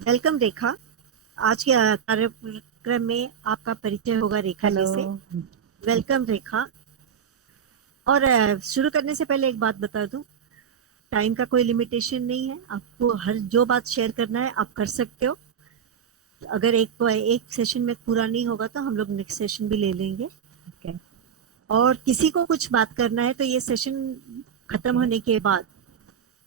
Welcome रेखा। आज के कार्यक्रम में आपका परिचय होगा रेखा हेलो। जी से। वेलकम रेखा। और शुरू करने से पहले एक बात बता दूं, टाइम का कोई लिमिटेशन नहीं है। आपको हर जो बात शेयर करना है आप कर सकते हो। अगर एक सेशन में पूरा नहीं होगा तो हम लोग नेक्स्ट सेशन भी ले लेंगे। ओके। और किसी को कुछ बात करना है तो ये सेशन खत्म ओके। होने के बाद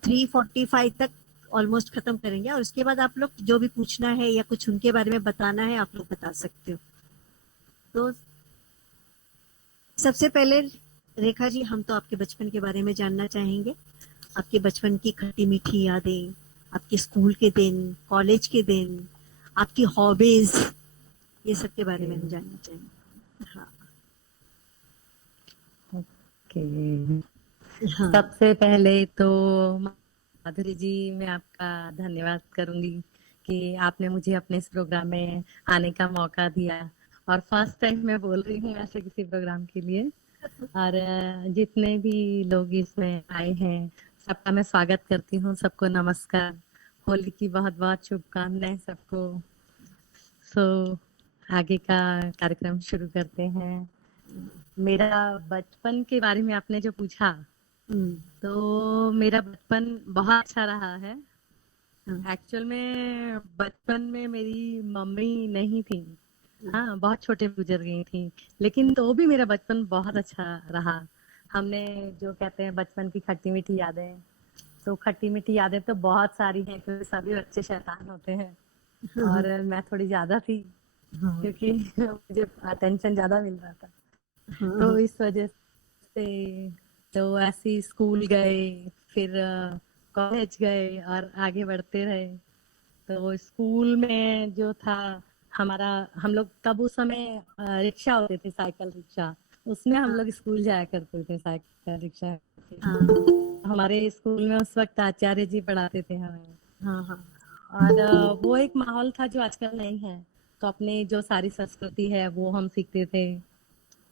3:45 तक ऑलमोस्ट खत्म करेंगे, और उसके बाद आप लोग जो भी पूछना है या कुछ उनके बारे में बताना है आप लोग बता सकते हो। तो सबसे पहले रेखा जी, हम तो आपके बचपन के बारे में जानना चाहेंगे। आपके बचपन की खट्टी मीठी यादें, आपके स्कूल के दिन, कॉलेज के दिन, आपकी हॉबीज, ये सब के बारे में हम जानना चाहेंगे। हाँ। ओके। हाँ। सबसे पहले तो माधुरी जी, मैं आपका धन्यवाद करूंगी कि आपने मुझे अपने इस प्रोग्राम में आने का मौका दिया। और फर्स्ट टाइम मैं बोल रही हूँ ऐसे किसी प्रोग्राम के लिए। और जितने भी लोग इसमें आए हैं सबका मैं स्वागत करती हूँ। सबको नमस्कार। होली की बहुत बहुत शुभकामनाएं सबको। सो आगे का कार्यक्रम शुरू करते हैं। मेरा बचपन के बारे में आपने जो पूछा, हम्म। तो मेरा बचपन बहुत अच्छा रहा है। हाँ। एक्चुअल में बचपन में मेरी मम्मी नहीं थी। हाँ, बहुत छोटे गुजर गई थी। लेकिन तो भी मेरा बचपन बहुत अच्छा रहा। हमने जो कहते हैं बचपन की खट्टी मीठी यादें, तो खट्टी मीठी यादें तो बहुत सारी हैं क्योंकि सभी बच्चे शैतान होते हैं। हाँ। और मैं थोड़ी ज्यादा थी हाँ। क्योंकि मुझे अटेंशन ज्यादा मिल रहा था। तो हाँ। इस वजह से तो ऐसे ही स्कूल गए, फिर कॉलेज गए और आगे बढ़ते रहे। तो स्कूल में जो था हमारा, हम लोग तब उस समय रिक्शा होते थे, साइकिल रिक्शा। उसमें हम लोग स्कूल जाया करते थे साइकिल रिक्शा से। हाँ। हमारे स्कूल में उस वक्त आचार्य जी पढ़ाते थे हमें। हाँ। हाँ। और वो एक माहौल था जो आजकल नहीं है। तो अपने जो सारी संस्कृति है वो हम सीखते थे।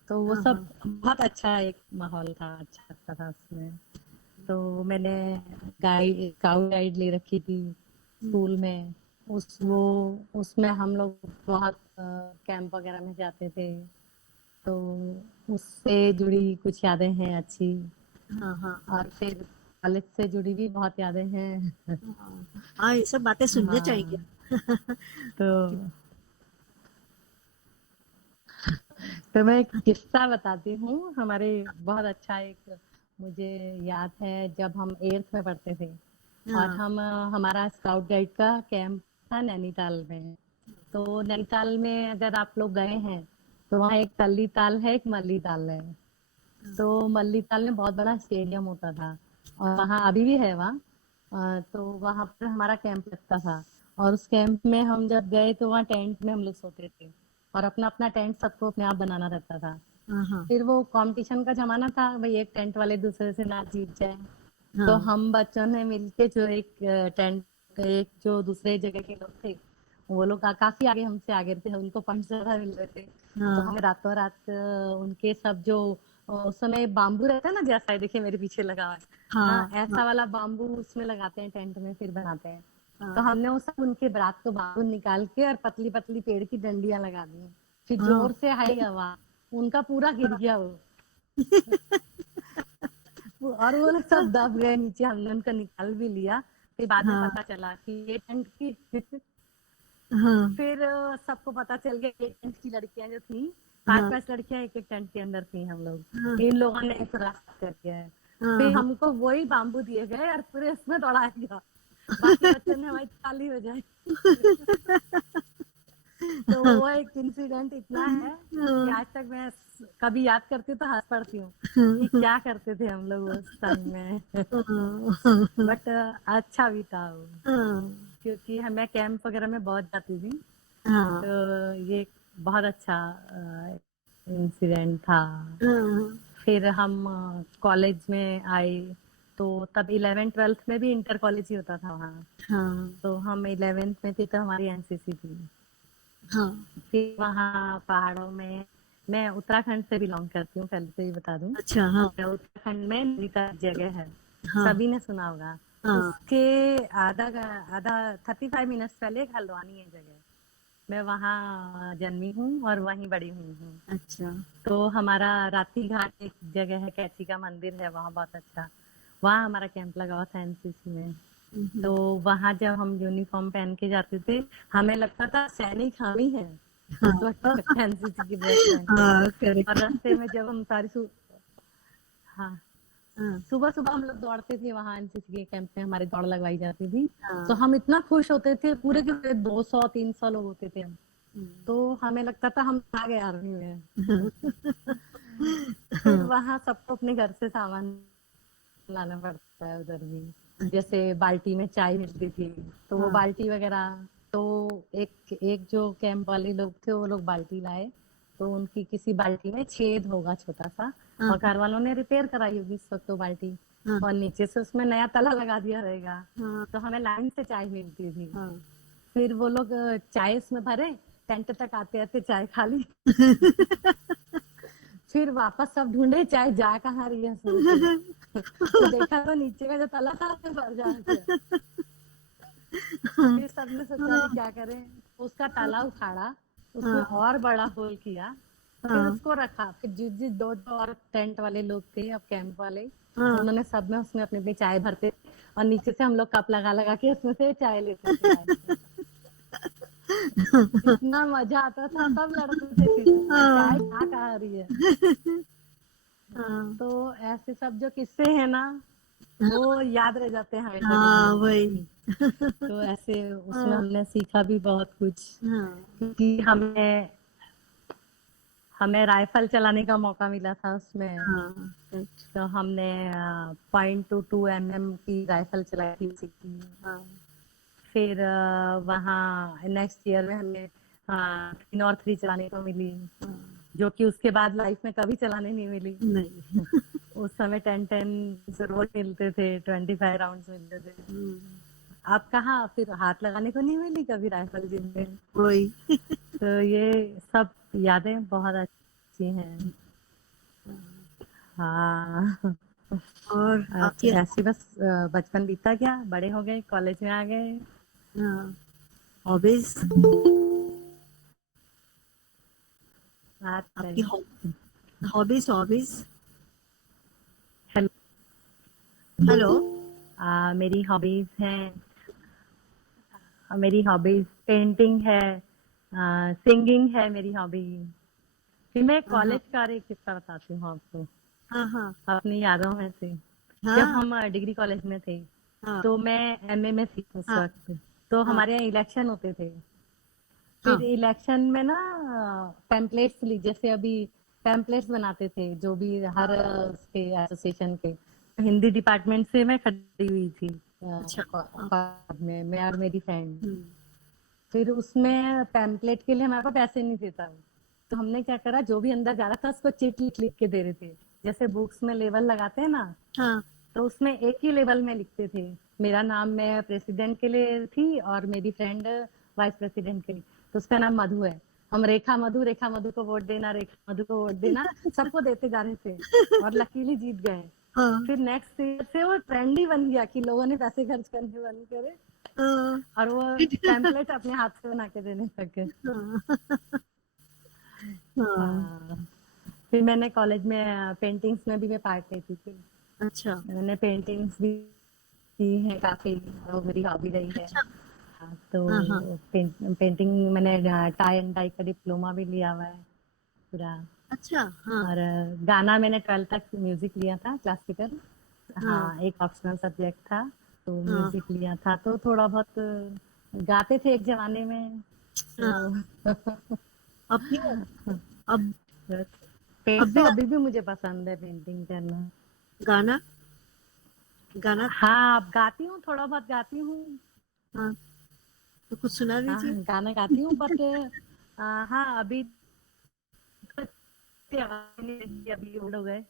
तो वो हाँ। सब हाँ। बहुत अच्छा एक माहौल था, अच्छा लगता था उसमें। तो मैंने गाइड स्काउट गाइड ले रखी थी स्कूल में। उस वो उसमें हम लोग बहुत कैंप वगैरह में जाते थे। तो उससे जुड़ी कुछ यादें हैं अच्छी। हाँ। हाँ। और फिर कॉलेज से जुड़ी भी बहुत यादें हैं। हाँ। हाँ, ये सब बातें सुनने चाहिए। हाँ। तो मैं एक किस्सा बताती हूँ। हमारे बहुत अच्छा एक मुझे याद है, जब हम 8th में पढ़ते थे और हाँ। हम हमारा स्काउट गाइड का कैंप था नैनीताल में। तो नैनीताल में अगर आप लोग गए हैं तो वहाँ एक तल्ली ताल है, एक मल्ली ताल है। तो मल्ली ताल में बहुत बड़ा स्टेडियम होता था और वहाँ अभी भी है वहाँ। तो वहाँ पर हमारा कैंप लगता था। और उस कैंप में हम जब गए तो वहाँ टेंट में हम लोग सोते थे। और अपना अपना टेंट सबको अपने आप बनाना रहता था। हाँ। हाँ। फिर वो कंपटीशन का जमाना था भाई, एक टेंट वाले दूसरे से ना जीत जाए। तो हाँ। हम बच्चों ने मिलके जो टेंट एक जो दूसरे जगह के लोग थे, वो लोग काफी आगे हमसे आगे थे, उनको पॉइंट ज्यादा मिल रहे थे। तो हाँ। हमें रातों रात उनके सब जो उस समय बाम्बू रहता है ना, जैसा है देखिए मेरे पीछे लगा हुआ है। हाँ, हाँ। हाँ। ऐसा वाला बाम्बू उसमें लगाते हैं टेंट में, फिर बनाते हैं। तो हाँ। हमने वो सब उनके रात को बाम्बू निकाल के और पतली पतली पेड़ की डंडियां लगा दी। फिर हाँ। जोर से हाई आवाज, उनका पूरा गिर गया वो। और वो लोग सब दब गए नीचे, हमने उनको निकाल भी लिया। फिर बाद में हाँ। पता चला कि ये टेंट की हाँ। फिर सबको पता चल गया, एक टेंट की लड़कियां जो थी, पांच हाँ। पांच लड़कियां एक एक टेंट के अंदर थी। हम हाँ। लोग इन लोगों ने एक रास्ता कर दिया है। फिर हाँ। हमको वही बाम्बू दिए गए और पूरे उसमें दौड़ाया गया। बाकी बच्चों ने हमारी ताली बजाई। तो वो एक इंसिडेंट इतना है कि आज तक मैं कभी याद करती हूँ तो हंस पड़ती हूँ कि क्या करते थे हम लोग उस टाइम में। बट अच्छा भी था वो, क्योंकि मैं कैंप वगैरह में बहुत जाती थी। हाँ। तो ये बहुत अच्छा इंसिडेंट था। फिर हम कॉलेज में आए तो तब 11th 12th में भी इंटर कॉलेज ही होता था वहाँ। हाँ। तो हम 11th में थे तो हमारी एनसीसी थी। हाँ। फिर वहाँ पहाड़ों में, मैं उत्तराखंड से बिलोंग करती हूँ, पहले से ही बता दूँ। अच्छा। हाँ। और उत्तराखंड में नैनीताल जगह है, हाँ। सभी ने सुना होगा। हाँ उसके आधा आधा 35 मिनट्स पहले एक हल्द्वानी है जगह, मैं वहाँ जन्मी हूँ और वहीं बड़ी हुई हूँ। अच्छा। तो हमारा राती घाट एक जगह है, कैची का मंदिर है वहाँ, बहुत अच्छा। वहाँ हमारा कैंप लगा हुआ था एनसीसी में। तो वहाँ जब हम यूनिफॉर्म पहन के जाते थे, हमें लगता था सैनिक हम ही हैं, उस वक्त एनसीसी की ड्रेस पहन के। हाँ और करेक्ट। रास्ते में जब हम हाँ, हाँ सुबह सुबह हम लोग दौड़ते थे वहाँ एनसीसी के कैंप में, हमारी दौड़ लगवाई जाती थी। तो हाँ। हम इतना खुश होते थे, पूरे के पूरे 200-300 लोग होते थे हम। तो हमें लगता था हम आ गए आर्मी में। फिर वहाँ सबको अपने घर से सामान लाना पड़ता है उधर भी। जैसे बाल्टी में चाय मिलती थी, तो वो हाँ बाल्टी वगैरह, तो एक एक जो कैंप वाले लोग थे वो लोग बाल्टी लाए, तो उनकी किसी बाल्टी में छेद होगा छोटा सा, हाँ और घर वालों ने रिपेयर कराई होगी इस वक्त वो बाल्टी, हाँ और नीचे से उसमें नया ताला लगा दिया रहेगा। हाँ तो हमें लाइन से चाय मिलती थी। हाँ। फिर वो लोग चाय उसमें भरे, टेंट तक आते आते चाय खा ली। फिर वापस सब ढूंढे चाय जा कहाँ रही है सोच के। तो देखा तो नीचे का जो ताला था उसमें भर जाके। फिर सबने सोचा कि क्या करें, उसका ताला उखाड़ा, उसमें हाँ और बड़ा होल किया, फिर हाँ उसको रखा। फिर जिस जिस दो दो और टेंट वाले लोग थे, अब कैंप वाले, हाँ। उन्होंने सब में उसमें अपनी अपनी चाय भरते, और नीचे से हम लोग कप लगा लगा के उसमें से चाय लेते थे लाइन से। इतना मजा आता था, सब लड़ते थे फिर चाय खा कहाँ रही है। हाँ तो ऐसे सब जो किस्से हैं ना, वो याद रह जाते हैं हमेशा के हाँ लिए। वही। तो ऐसे उसमें हाँ हमने सीखा भी बहुत कुछ, हाँ क्योंकि हमें हमें राइफल चलाने का मौका मिला था उसमें। हाँ correct, तो हमने .22 mm की राइफल चलाई थी, सीखी। हाँ फिर वहाँ नेक्स्ट ईयर में हमें 3 और 3 चलाने को मिली, हाँ। जो कि उसके बाद लाइफ में कभी चलाने नहीं मिली। नहीं। उस समय 10-10 जरूर मिलते थे, 25 राउंड्स मिलते थे। अब कहाँ, फिर हाथ लगाने को नहीं मिली कभी राइफल जिनमें। वही। तो ये सब यादें बहुत अच्छी हैं। हाँ। और आपकी ऐसे बस बचपन बीता गया, बड़े हो गए, कॉलेज में आ गए। हॉबीज, बात आपकी करें। Hobbies hobbies. हेलो। हेलो। मेरी हॉबीज हैं, मेरी हॉबीज पेंटिंग है, सिंगिंग है मेरी हॉबी। फिर मैं हाँ कॉलेज का एक किस्सा बताती हूँ आपको, हाँ हाँ अपनी यादों में से। जब हाँ हम डिग्री कॉलेज में थे, हाँ तो मैं एमए में थी उस हाँ वक्त। तो हाँ हमारे यहाँ इलेक्शन होते थे। हाँ फिर इलेक्शन में ना पैम्पलेट्स, जैसे अभी पैम्पलेट्स बनाते थे जो भी हर उसके एसोसिएशन के, तो हिंदी डिपार्टमेंट से मैं खड़ी हुई थी अच्छा। हाँ कॉलेज में, मैं और मेरी फ्रेंड। हम्म, फिर उसमें पैम्पलेट के लिए हमारे पास पैसे नहीं थे तब, तो हमने क्या करा, जो भी अंदर जा रहा था उसको चिट लिख लिख के दे रहे थे, जैसे बुक्स में लेवल लगाते हैं ना, हाँ तो उसमें एक ही लेवल में लिखते थे। मेरा नाम, मैं प्रेसिडेंट के लिए थी और मेरी फ्रेंड वाइस प्रेसिडेंट के लिए, तो उसका नाम मधु है। हम रेखा मधु, रेखा मधु को वोट देना, रेखा मधु को वोट देना, सबको देते जा रहे थे, और लकीली जीत गए। हाँ फिर नेक्स्ट ईयर से वो ट्रेंड ही बन गया कि लोगों ने पैसे खर्च करने बंद करे, हाँ और वो पैम्पलेट अपने हाथ से बना के देने लगे। हाँ हाँ, हाँ। फिर मैंने कॉलेज में पेंटिंग्स में भी मैं पार्ट लेती थी। अच्छा मैंने पेंटिंग्स भी की है काफी, वो मेरी हॉबी रही है। अच्छा। हाँ, तो हाँ हाँ पेंटिंग मैंने टाई एंड डाई का डिप्लोमा भी लिया हुआ है पूरा। अच्छा। हाँ और गाना मैंने 12th तक म्यूजिक लिया था, क्लासिकल। हाँ हाँ, एक ऑप्शनल सब्जेक्ट था, तो हाँ म्यूजिक लिया था, तो थोड़ा बहुत गाते थे एक जमाने में। हाँ। तो अब भी अब पेंट अब तो भी अभी भी मुझे पसंद है, पेंटिंग करना। गाना गाना। हाँ, अब गाती हूँ, थोड़ा बहुत गाती हूँ। हाँ तो कुछ सुना हाँ, दीजिए। गाना गाती हूँ, बट हाँ, अभी तो इतनी आवाज नहीं रहती, अभी ओल्ड हो गए।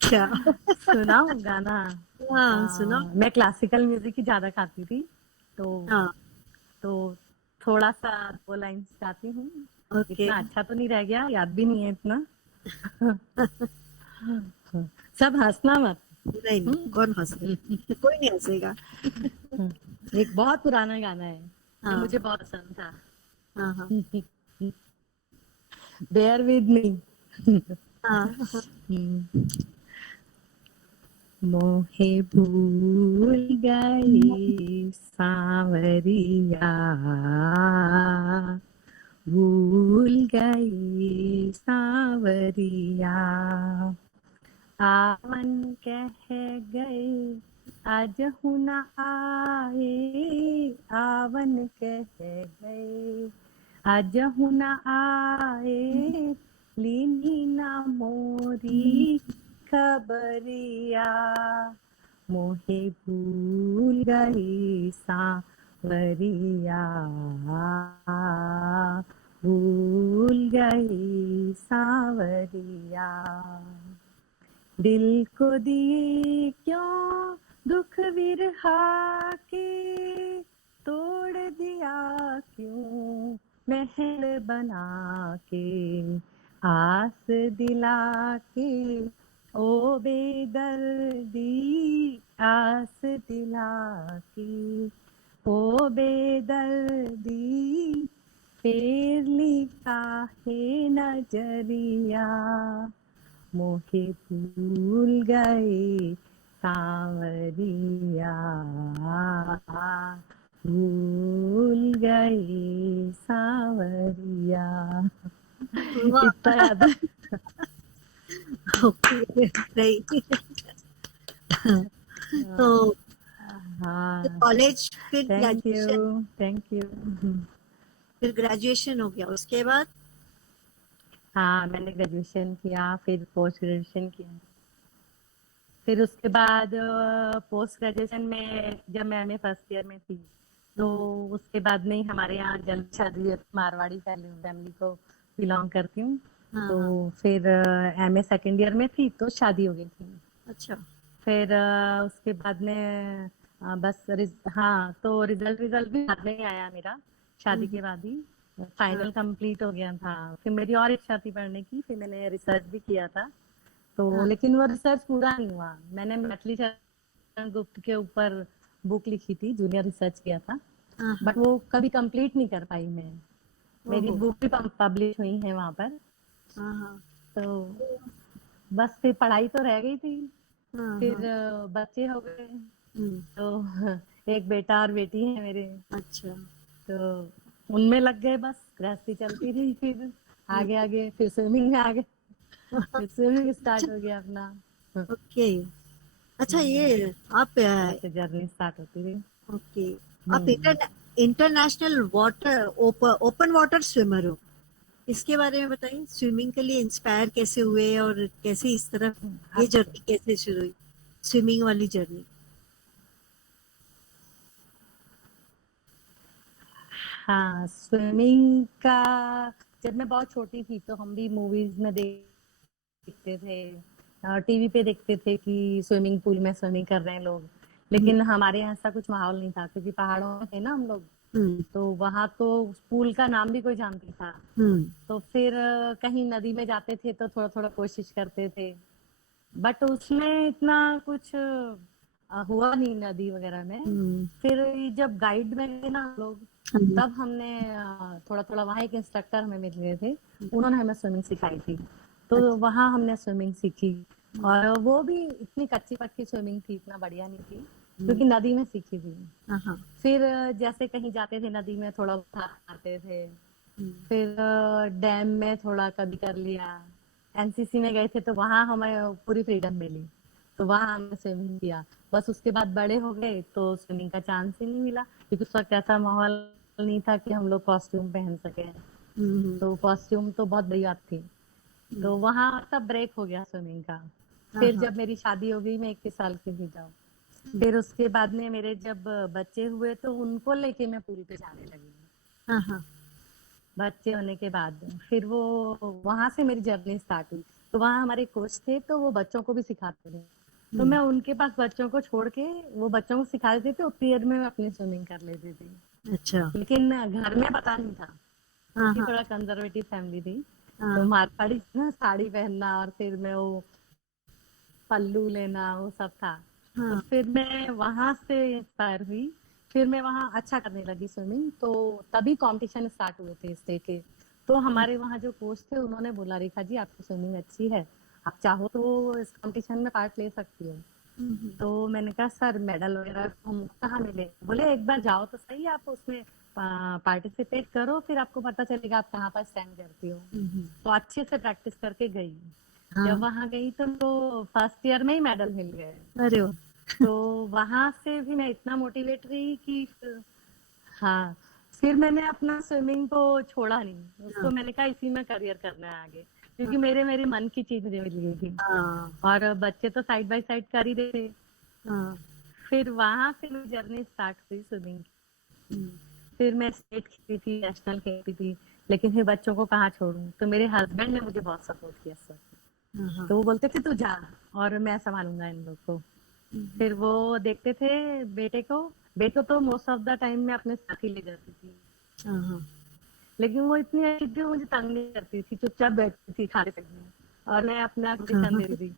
क्या? सुनाऊँ गाना? हाँ सुना। मैं क्लासिकल म्यूजिक ही ज्यादा गाती थी, तो हाँ तो थोड़ा सा 2 लाइन्स गाती हूँ। ओके। इतना अच्छा तो नहीं रह गया, याद भी नहीं है इतना। सब हंसना मत। नहीं नहीं, कौन हंसेगा, कोई नहीं हंसेगा। एक बहुत पुराना गाना है, ये हाँ मुझे बहुत पसंद था। हाँ हाँ बेयर विद मी। हाँ। मोहे भूल गई सांवरिया, भूल गई सांवरिया, आवन कह गए आज न आए, आवन कह गए आज न आए, लीनी ना मोरी खबरिया, मोहे भूल गई सांवरिया, भूल गई सांवरिया, दिल को दिए क्यों दुख विरहा के, तोड़ दिया क्यों महल बना के, आस दिला के ओ बेदर्दी, आस दिला के ओ बेदर्दी, फेर ली काहे नजरिया, मोहे भूल गए सांवरिया, भूल गए सांवरिया। वाह। इतना याद है। ओके, सही। तो हाँ, कॉलेज, फिर thank graduation, you, thank you. फिर ग्रेजुएशन हो गया, उसके बाद हाँ, मैंने ग्रेजुएशन किया, फिर पोस्ट ग्रेजुएशन किया, फिर उसके बाद पोस्ट ग्रेजुएशन में जब मैं एमए फर्स्ट ईयर में थी, तो उसके बाद में ही हमारे यहाँ जल्दी शादी हुई। मारवाड़ी फैमिली को बिलोंग करती हूँ, हाँ तो हाँ। फिर एमए सेकेंड ईयर में थी तो शादी हो गई थी। अच्छा। फिर उसके बाद में हाँ, तो रिजल्ट भी बाद में ही आया मेरा, शादी के बाद ही हाँ फाइनल कंप्लीट हो गया था। फिर मेरी और इच्छा थी पढ़ने की, फिर मैंने रिसर्च भी किया था, तो हाँ लेकिन वो रिसर्च पूरा नहीं हुआ। मैंने मैथिली शरण गुप्त के ऊपर बुक लिखी थी, जूनियर रिसर्च किया था, हाँ हाँ। बट वो कभी कंप्लीट नहीं कर पाई मैं। मेरी ओहो। बुक भी पब्लिश हुई है वहां पर, हाँ हाँ तो बस फिर पढ़ाई तो रह गई थी। हाँ फिर हाँ। बच्चे हो गए, हम्म। तो एक बेटा और बेटी है मेरे, अच्छा। तो उनमें लग गए, बस गृहस्थी चलती रही। फिर आगे आगे फिर स्विमिंग में आ गए, फिर स्विमिंग स्टार्ट अच्छा। हो गया अपना। ओके। अच्छा, ये आप ऐसे जर्नी स्टार्ट होती रही। ओके, आप हम्म। International water open water swimmer हो, इसके बारे में बताइए। स्विमिंग के लिए इंस्पायर कैसे हुए और कैसे इस तरफ ये आप जर्नी कैसे शुरू हुई, स्विमिंग वाली जर्नी। हाँ, स्विमिंग का जब मैं बहुत छोटी थी तो हम भी मूवीज में देखते थे, टीवी पे देखते थे कि स्विमिंग पूल में स्विमिंग कर रहे हैं लोग, हम्म लेकिन हमारे यहाँ ऐसा कुछ माहौल नहीं था, क्योंकि पहाड़ों में थे ना हम लोग, हम्म तो वहां तो पूल का नाम भी कोई जानता था। हम्म तो फिर कहीं नदी में जाते थे तो थोड़ा थोड़ा कोशिश करते थे, बट उसमें इतना कुछ हुआ नहीं नदी वगैरह में। हम्म। फिर ये जब गाइड में गए ना हम लोग, हाँ, तब हमने थोड़ा थोड़ा, वहाँ एक इंस्ट्रक्टर हमें मिल गए थे, उन्होंने हमें स्विमिंग सिखाई थी, तो अच्छा। वहाँ हमने स्विमिंग सीखी। और वो भी इतनी कच्ची पक्की स्विमिंग थी, इतना बढ़िया नहीं थी, हम्म। क्योंकि नदी में सीखी थी। हाँ हाँ। फिर जैसे कहीं जाते थे नदी में थोड़ा हाथ मारते थे, हम्म। फिर डैम में थोड़ा कभी कर लिया। एनसीसी में गए थे तो वहां हमें पूरी फ्रीडम मिली, तो वहां हमने स्विमिंग किया। बस उसके बाद बड़े हो गए तो स्विमिंग का चांस ही नहीं मिला, क्योंकि उस वक्त ऐसा माहौल नहीं था कि हम लोग कॉस्ट्यूम पहन सके, हम्म। तो कॉस्ट्यूम तो बहुत बड़ी बात थी। हम्म। तो वहां तब ब्रेक हो गया स्विमिंग का। हाँ फिर हाँ। जब मेरी शादी हो गई, मैं 21 साल की थी तब, हम्म। फिर उसके बाद में मेरे जब बच्चे हुए तो उनको लेके मैं पूल पे जाने लगी। हाँ हाँ। बच्चे होने के बाद फिर वो, वहां से मेरी जर्नी स्टार्ट हुई। तो वहाँ हमारे कोच थे, तो वो बच्चों को भी सिखाते थे, तो हम्म। मैं उनके पास बच्चों को छोड़ के, वो बच्चों को सिखा देते थे, उतनी देर में मैं अपनी स्विमिंग कर लेती थी। अच्छा। लेकिन घर में पता नहीं था, हाँ क्योंकि हाँ। थोड़ा कंजर्वेटिव फैमिली थी, तो हाँ। मारवाड़ी ना साड़ी पहनना, और फिर मैं वो पल्लू लेना वो सब था। तो हाँ फिर मैं वहां से इंस्पायर हुई। फिर मैं वहां अच्छा करने लगी स्विमिंग। तो तभी कंपटीशन स्टार्ट हुए थे स्टेट के। तो हमारे वहाँ जो कोच थे उन्होंने बोला, रेखा जी आपकी स्विमिंग अच्छी है, आप चाहो तो इस कंपटीशन में पार्ट ले सकती हो। तो मैंने कहा सर मेडल वगैरह हम कहाँ मिले? बोले एक बार जाओ तो सही, आप उसमें पार्टिसिपेट करो, फिर आपको पता चलेगा आप कहाँ पर स्टैंड करती हो। तो अच्छे से प्रैक्टिस करके गई। जब हाँ। वहां गई तो फर्स्ट ईयर में ही मेडल मिल गए। अरे वाह। तो वहां से भी मैं इतना मोटिवेट रही कि हाँ, फिर मैंने अपना स्विमिंग को छोड़ा नहीं, उसको हाँ मैंने कहा इसी में करियर करना है आगे, क्योंकि मेरे मन की चीज मुझे मिल गई थी। हाँ और बच्चे तो साइड बाय साइड कर ही रहे थे। हाँ। फिर वहां से मेरी जर्नी स्टार्ट हुई स्विमिंग। फिर मैं स्टेट खेलती थी, नेशनल खेलती थी, लेकिन फिर बच्चों को कहाँ छोड़ूं। तो मेरे हस्बैंड ने मुझे बहुत सपोर्ट किया सर। हाँ तो वो बोलते थे तू जा और मैं संभालूंगा इन लोग को। फिर वो देखते थे बेटे को। बेटे तो मोस्ट ऑफ द टाइम मैं अपने साथ ही ले जाती थी, हाँ। लेकिन वो इतनी अच्छी थी, वो मुझे तंग नहीं करती थी, चुपचाप बैठती थी खाने पे और मैं अपना कंडीशन हाँ देती थी।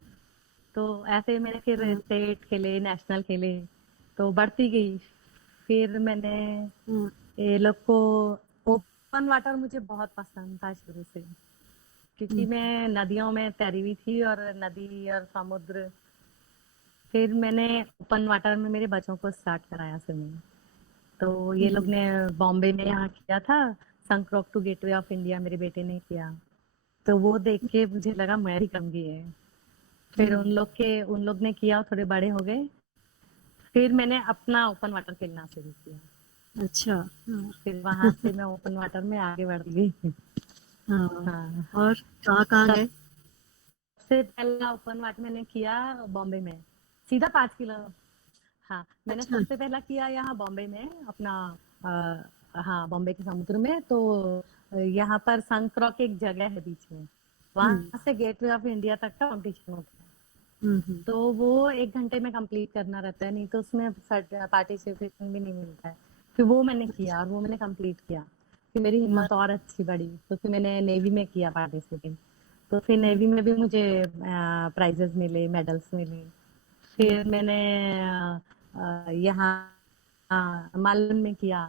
तो ऐसे मैंने फिर हाँ स्टेट खेले, नेशनल खेले, तो बढ़ती गई। फिर मैंने हाँ। ये लोग को ओपन वाटर मुझे बहुत पसंद था शुरू से, क्योंकि मैं नदियों में तैरी हुई थी और नदी और समुद्र। फिर मैंने ओपन वाटर में मेरे बच्चों को स्टार्ट कराया स्विमिंग। तो ये लोग ने बॉम्बे में यहाँ किया था, संक्रॉक टू गेटवे ऑफ इंडिया मेरे बेटे ने किया। तो वो देख के मुझे लगा मैं भी करूंगी ये। फिर उन लोग ने किया, थोड़े बड़े हो गए। फिर मैंने अपना ओपन वाटर खेलना शुरू किया। अच्छा। हाँ फिर वहां से मैं ओपन वाटर में आगे बढ़ गई। हाँ। हाँ, और कहाँ कहाँ गए? सबसे पहला ओपन वाटर मैंने किया बॉम्बे में, सीधा 5 किलो। हाँ, मैंने अच्छा। सबसे पहला किया यहाँ बॉम्बे में अपना हाँ, बॉम्बे के समुद्र में। तो यहाँ पर संक्रॉक एक जगह है बीच में, वहां से गेटवे ऑफ इंडिया तक का कॉम्पिटिशन होता है। हम्म। तो वो 1 घंटे में कंप्लीट करना रहता है, नहीं तो उसमें पार्टिसिपेशन भी नहीं मिलता है। फिर वो मैंने किया और वो मैंने कंप्लीट किया। फिर मेरी हाँ हिम्मत और अच्छी बढ़ी, तो फिर मैंने नेवी में किया पार्टिसिपेट। तो फिर नेवी में भी मुझे प्राइजेस मिले, मेडल्स मिले। फिर मैंने यहाँ मालम में किया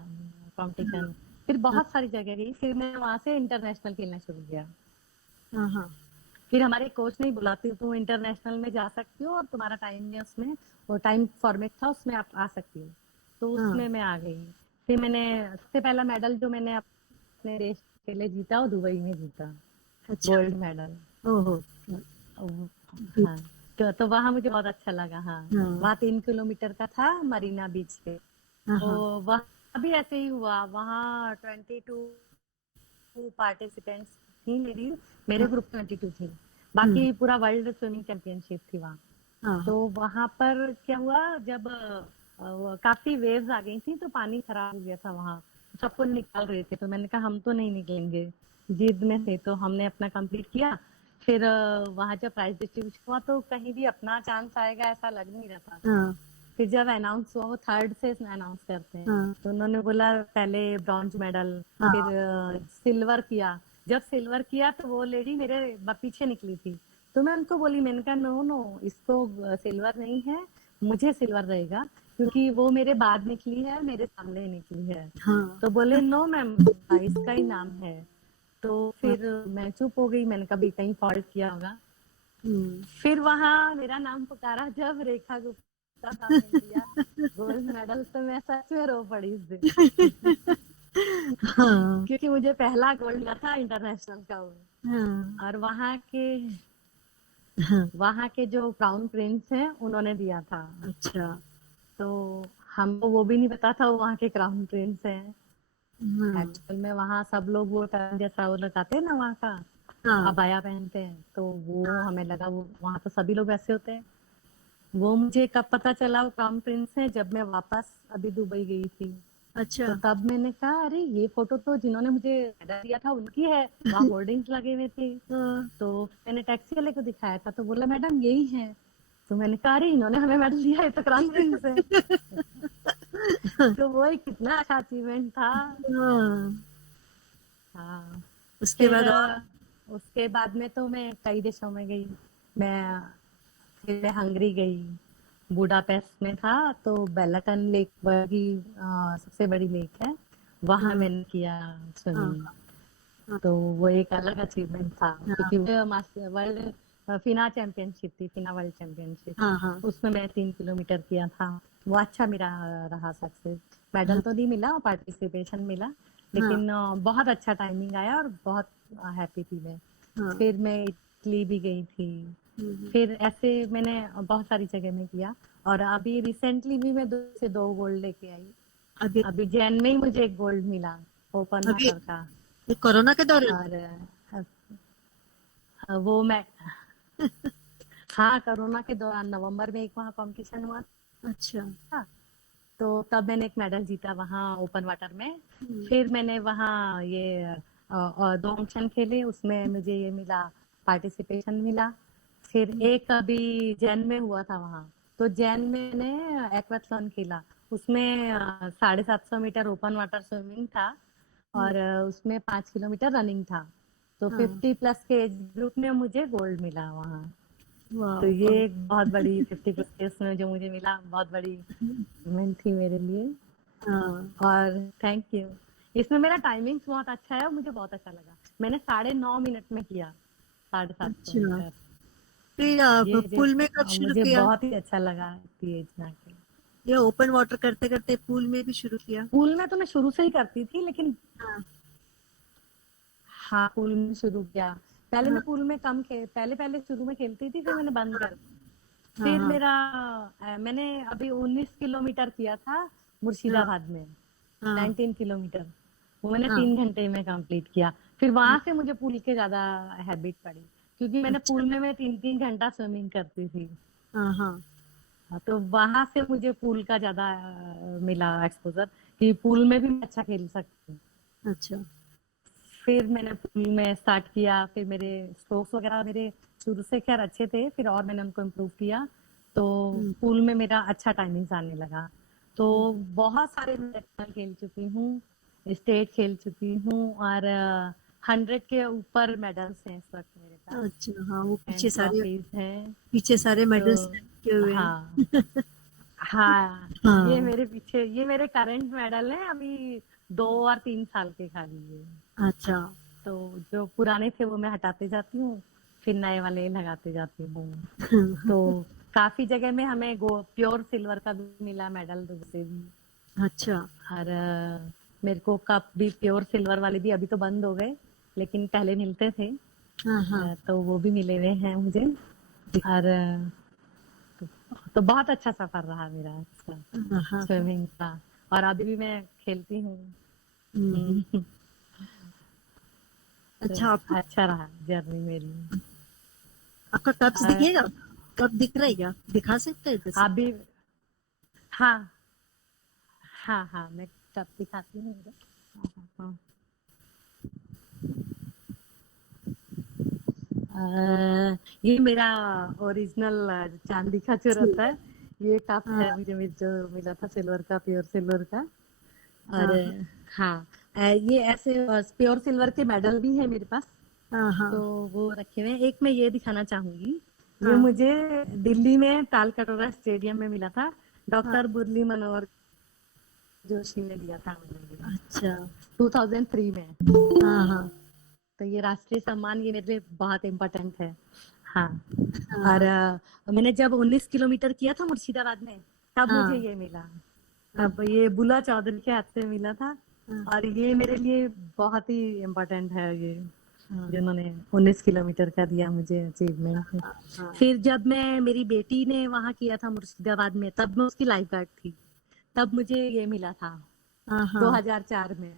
कंपटीशन। फिर हाँ बहुत सारी जगह गई, फिर मैं वहां से इंटरनेशनल खेलना शुरू किया। हाँ हाँ। फिर हमारे कोच ने बुलाती तुम इंटरनेशनल में जा सकती हो और तुम्हारा टाइम है उसमें, वो टाइम फॉर्मेट था उसमें आप आ सकती हो। तो हाँ। उसमें मैं आ गई। फिर मैंने सबसे पहला मेडल जो मैंने अपने देश के लिए जीता वो दुबई में जीता, अच्छा। Gold medal. ओहो। गुड। हाँ, तो वहां मुझे बहुत अच्छा लगा। हाँ, हाँ वहाँ 3 किलोमीटर का था मरीना बीच पे। हाँ तो हाँ। वहाँ भी ऐसे ही हुआ, वहाँ 22 पार्टिसिपेंट्स थी मेरी, मेरे ग्रुप 22 थी। बाकी पूरा वर्ल्ड स्विमिंग चैंपियनशिप थी वहाँ। हाँ तो वहां पर क्या हुआ, जब काफी वेव्स आ गई थी तो पानी खराब हो गया था वहाँ, सबको निकाल रहे थे। तो मैंने कहा हम तो नहीं निकलेंगे, जिद में थे। तो हमने अपना कंप्लीट किया। फिर वहां जब प्राइज डिस्ट्रीब्यूशन हुआ तो कहीं भी अपना चांस आएगा ऐसा लग नहीं रहा था। हाँ फिर जब अनाउंस हुआ, वो थर्ड से अनाउंस करते हैं, हाँ तो उन्होंने बोला पहले ब्रॉन्ज मेडल, फिर हाँ सिल्वर किया। जब सिल्वर किया तो वो लेडी मेरे पीछे निकली थी। तो मैं उनको बोली, मैंने कहा नो नो, इसको सिल्वर नहीं है, मुझे सिल्वर रहेगा, क्योंकि वो मेरे बाद निकली है, मेरे सामने निकली है। हाँ तो बोले नो मैम, इसका ही नाम है। तो हाँ। फिर मैं चुप हो गई, मैंने कभी कहीं फॉल्ट किया होगा। हम्म। फिर वहां मेरा नाम पुकारा जब रेखा गुप्ता साहब ने लिया गोल्ड मेडल, तो मैं सच में रो पड़ी उस दिन। हाँ क्योंकि मुझे पहला गोल्ड मिला था इंटरनेशनल का वो। हाँ और हाँ। वहाँ के जो क्राउन प्रिंस हैं उन्होंने दिया था। अच्छा। तो हमको वो भी नहीं पता था वो वहाँ के क्राउन प्रिंस हैं। हाँ एक्चुअल में वहाँ सब लोग वो टर्न जैसा वो लगाते हैं ना, वहाँ का हाँ। अबाया पहनते हैं, तो वो हमें लगा वो वहाँ तो सभी लोग ऐसे होते हैं। वो मुझे कब पता चला वो क्राउन प्रिंस है, जब मैं वापस अभी दुबई गई थी। अच्छा। तो तब मैंने कहा अरे ये फोटो तो जिन्होंने मुझे मेडल दिया था उनकी है, वहाँ होर्डिंग्स लगे हुए थे। हाँ तो मैंने टैक्सी वाले को दिखाया था, तो बोला मैडम यही है। तो मैंने कहा अरे इन्होंने हमें मेडल दिया है, तो क्राउन प्रिंस है। तो वो एक कितना अच्छा अचीवमेंट था। हाँ। हाँ। उसके फिर बाद और? उसके बाद में तो मैं कई देशों में गई। मैं फिर मैं हंगरी गई, बुडापेस्ट में था, तो बेलाटन लेक वही सबसे बड़ी लेक है, वहां हाँ मैंने किया हाँ स्विमिंग। हाँ तो वो एक अलग अचीवमेंट था, हाँ क्योंकि वो मास्टर वर्ल्ड फिना चैंपियनशिप थी, फिना वर्ल्ड हाँ हाँ चैंपियनशिप, उसमें मैं 3 किलोमीटर किया था। वो अच्छा मेरा रहा सक्सेस। मेडल हाँ तो नहीं मिला, पार्टिसिपेशन मिला, हाँ लेकिन बहुत अच्छा टाइमिंग आया और बहुत हैप्पी थी मैं। हाँ फिर मैं इटली भी गई थी। हम्म, फिर ऐसे मैंने बहुत सारी जगह में किया, और अभी रिसेंटली भी मैं 2 गोल्ड लेके आई। अभी अभी जैन में ही मुझे एक गोल्ड मिला, ओपन अभी वाटर का। ये कोरोना के दौरान। और वो मैं, हाँ, कोरोना के दौरान नवंबर में एक वहाँ कंपटीशन हुआ अच्छा था, तो तब मैंने एक मेडल जीता वहाँ ओपन वाटर में। हम्म, फिर मैंने वहाँ ये 2 ऑप्शन खेले, उसमें मुझे ये मिला, पार्टिसिपेशन मिला। फिर हम्म, एक अभी जैन में हुआ था वहाँ, तो जैन में मैंने एक्वाथलॉन खेला, उसमें 750 मीटर ओपन वाटर स्विमिंग था, हम्म, और उसमें 5 किलोमीटर रनिंग था। तो हाँ 50+ के एज ग्रुप में मुझे गोल्ड मिला वहाँ। तो वाह ये एक बहुत बड़ी 50+ के उसमें जो मुझे मिला, बहुत बड़ी मोमेंट थी मेरे लिए। हाँ और थैंक यू। इसमें मेरा टाइमिंग्स बहुत अच्छा है और मुझे बहुत अच्छा लगा। मैंने 9.5 मिनट में किया 750 अच्छा मीटर। फिर ये जो पूल में कब शुरू मुझे किया? बहुत ही अच्छा लगा इतनी एज में आके। ये ओपन वाटर करते करते पूल में भी शुरू किया? पूल में तो मैं शुरू से ही करती थी, लेकिन हाँ हाँ, पूल में शुरू किया। पहले हाँ मैं पूल में कम खेल पहले पहले शुरू में खेलती थी, फिर मैंने बंद कर। हाँ फिर हाँ मेरा मैंने अभी 19 किलोमीटर किया था हाँ मुर्शिदाबाद में, हाँ 19 किलोमीटर, वो मैंने हाँ 3 घंटे में कंप्लीट किया। फिर हाँ, वहां से मुझे पूल के ज्यादा हैबिट पड़ी, क्योंकि मैंने अच्छा पूल में मैं 3 3 घंटा स्विमिंग करती थी। हाँ हाँ हाँ, तो वहां से मुझे पूल का ज्यादा मिला एक्सपोजर, कि पूल में भी मैं अच्छा खेल सकती हूँ। अच्छा फिर मैंने पूल में स्टार्ट किया, फिर मेरे स्ट्रोक्स वगैरह मेरे शुरू से खैर अच्छे थे, फिर और मैंने उनको इम्प्रूव किया, तो हम्म, पूल में मेरा अच्छा टाइमिंग्स आने लगा। तो हम्म, बहुत सारे मैं नेशनल खेल चुकी हूँ, स्टेट खेल चुकी हूँ, और 100 के ऊपर मेडल्स हैं इस वक्त मेरे पास, अच्छा हाँ वो एंड ट्रॉफीज हैं। पीछे सारे तो मेडल्स रखे हुए हाँ, हैं। हाँ, हाँ ये मेरे करंट मेडल हैं, अभी 2 और 3 साल के खाली है। अच्छा तो जो पुराने थे वो मैं हटाते जाती हूँ, फिर नए वाले लगाते जाती हूँ। तो काफी जगह में हमें प्योर सिल्वर का भी मिला मेडल, दूसरे भी। अच्छा और मेरे को कप भी प्योर सिल्वर वाले भी अभी तो बंद हो गए, लेकिन पहले मिलते थे। हाँ हाँ तो वो भी मिले हुए हैं मुझे। और तो बहुत अच्छा सफर रहा मेरा इसका, हाँ हाँ स्विमिंग का। और अभी भी मैं खेलती हूँ। हम्म। हम्म, तो अच्छा आप अच्छा रहा जर्नी मेरी। आपका कप्स और दिखेगा? कप दिख रहा है क्या? दिखा सकते हैं जैसे? अभी, हाँ, हाँ, हाँ, मैं कब दिखाती हूँ इधर। हाँ, हाँ, ये मेरा ओरिजिनल चांदी का जो रहता है, ये कप हाँ है मुझे जो मिला था, सिल्वर का, प्योर सिल्वर का। और हाँ हाँ, ये ऐसे प्योर सिल्वर के मेडल भी है मेरे पास, हाँ हाँ तो वो रखे हुए हैं। एक मैं ये दिखाना चाहूंगी, ये हाँ मुझे दिल्ली में ताल कटोरा स्टेडियम में मिला था, हाँ डॉक्टर मुरली मनोहर जोशी ने दिया था मुझे, अच्छा 2003 में। हाँ हाँ तो ये राष्ट्रीय सम्मान ये मेरे लिए बहुत इम्पोर्टेंट है। हाँ, और हाँ मैंने जब 19 किलोमीटर किया था मुर्शिदाबाद में, तब मुझे हाँ ये मिला। हाँ तब ये बुला चौधरी के हाथ से मिला था, हाँ और ये मेरे लिए बहुत ही इम्पोर्टेंट है, ये हाँ जिन्होंने 19 किलोमीटर का दिया मुझे अचीवमेंट। हाँ फिर जब मैं, मेरी बेटी ने वहाँ किया था मुर्शिदाबाद में, तब मैं उसकी लाइफ गार्ड थी, तब मुझे ये मिला था हाँ हाँ 2004 में।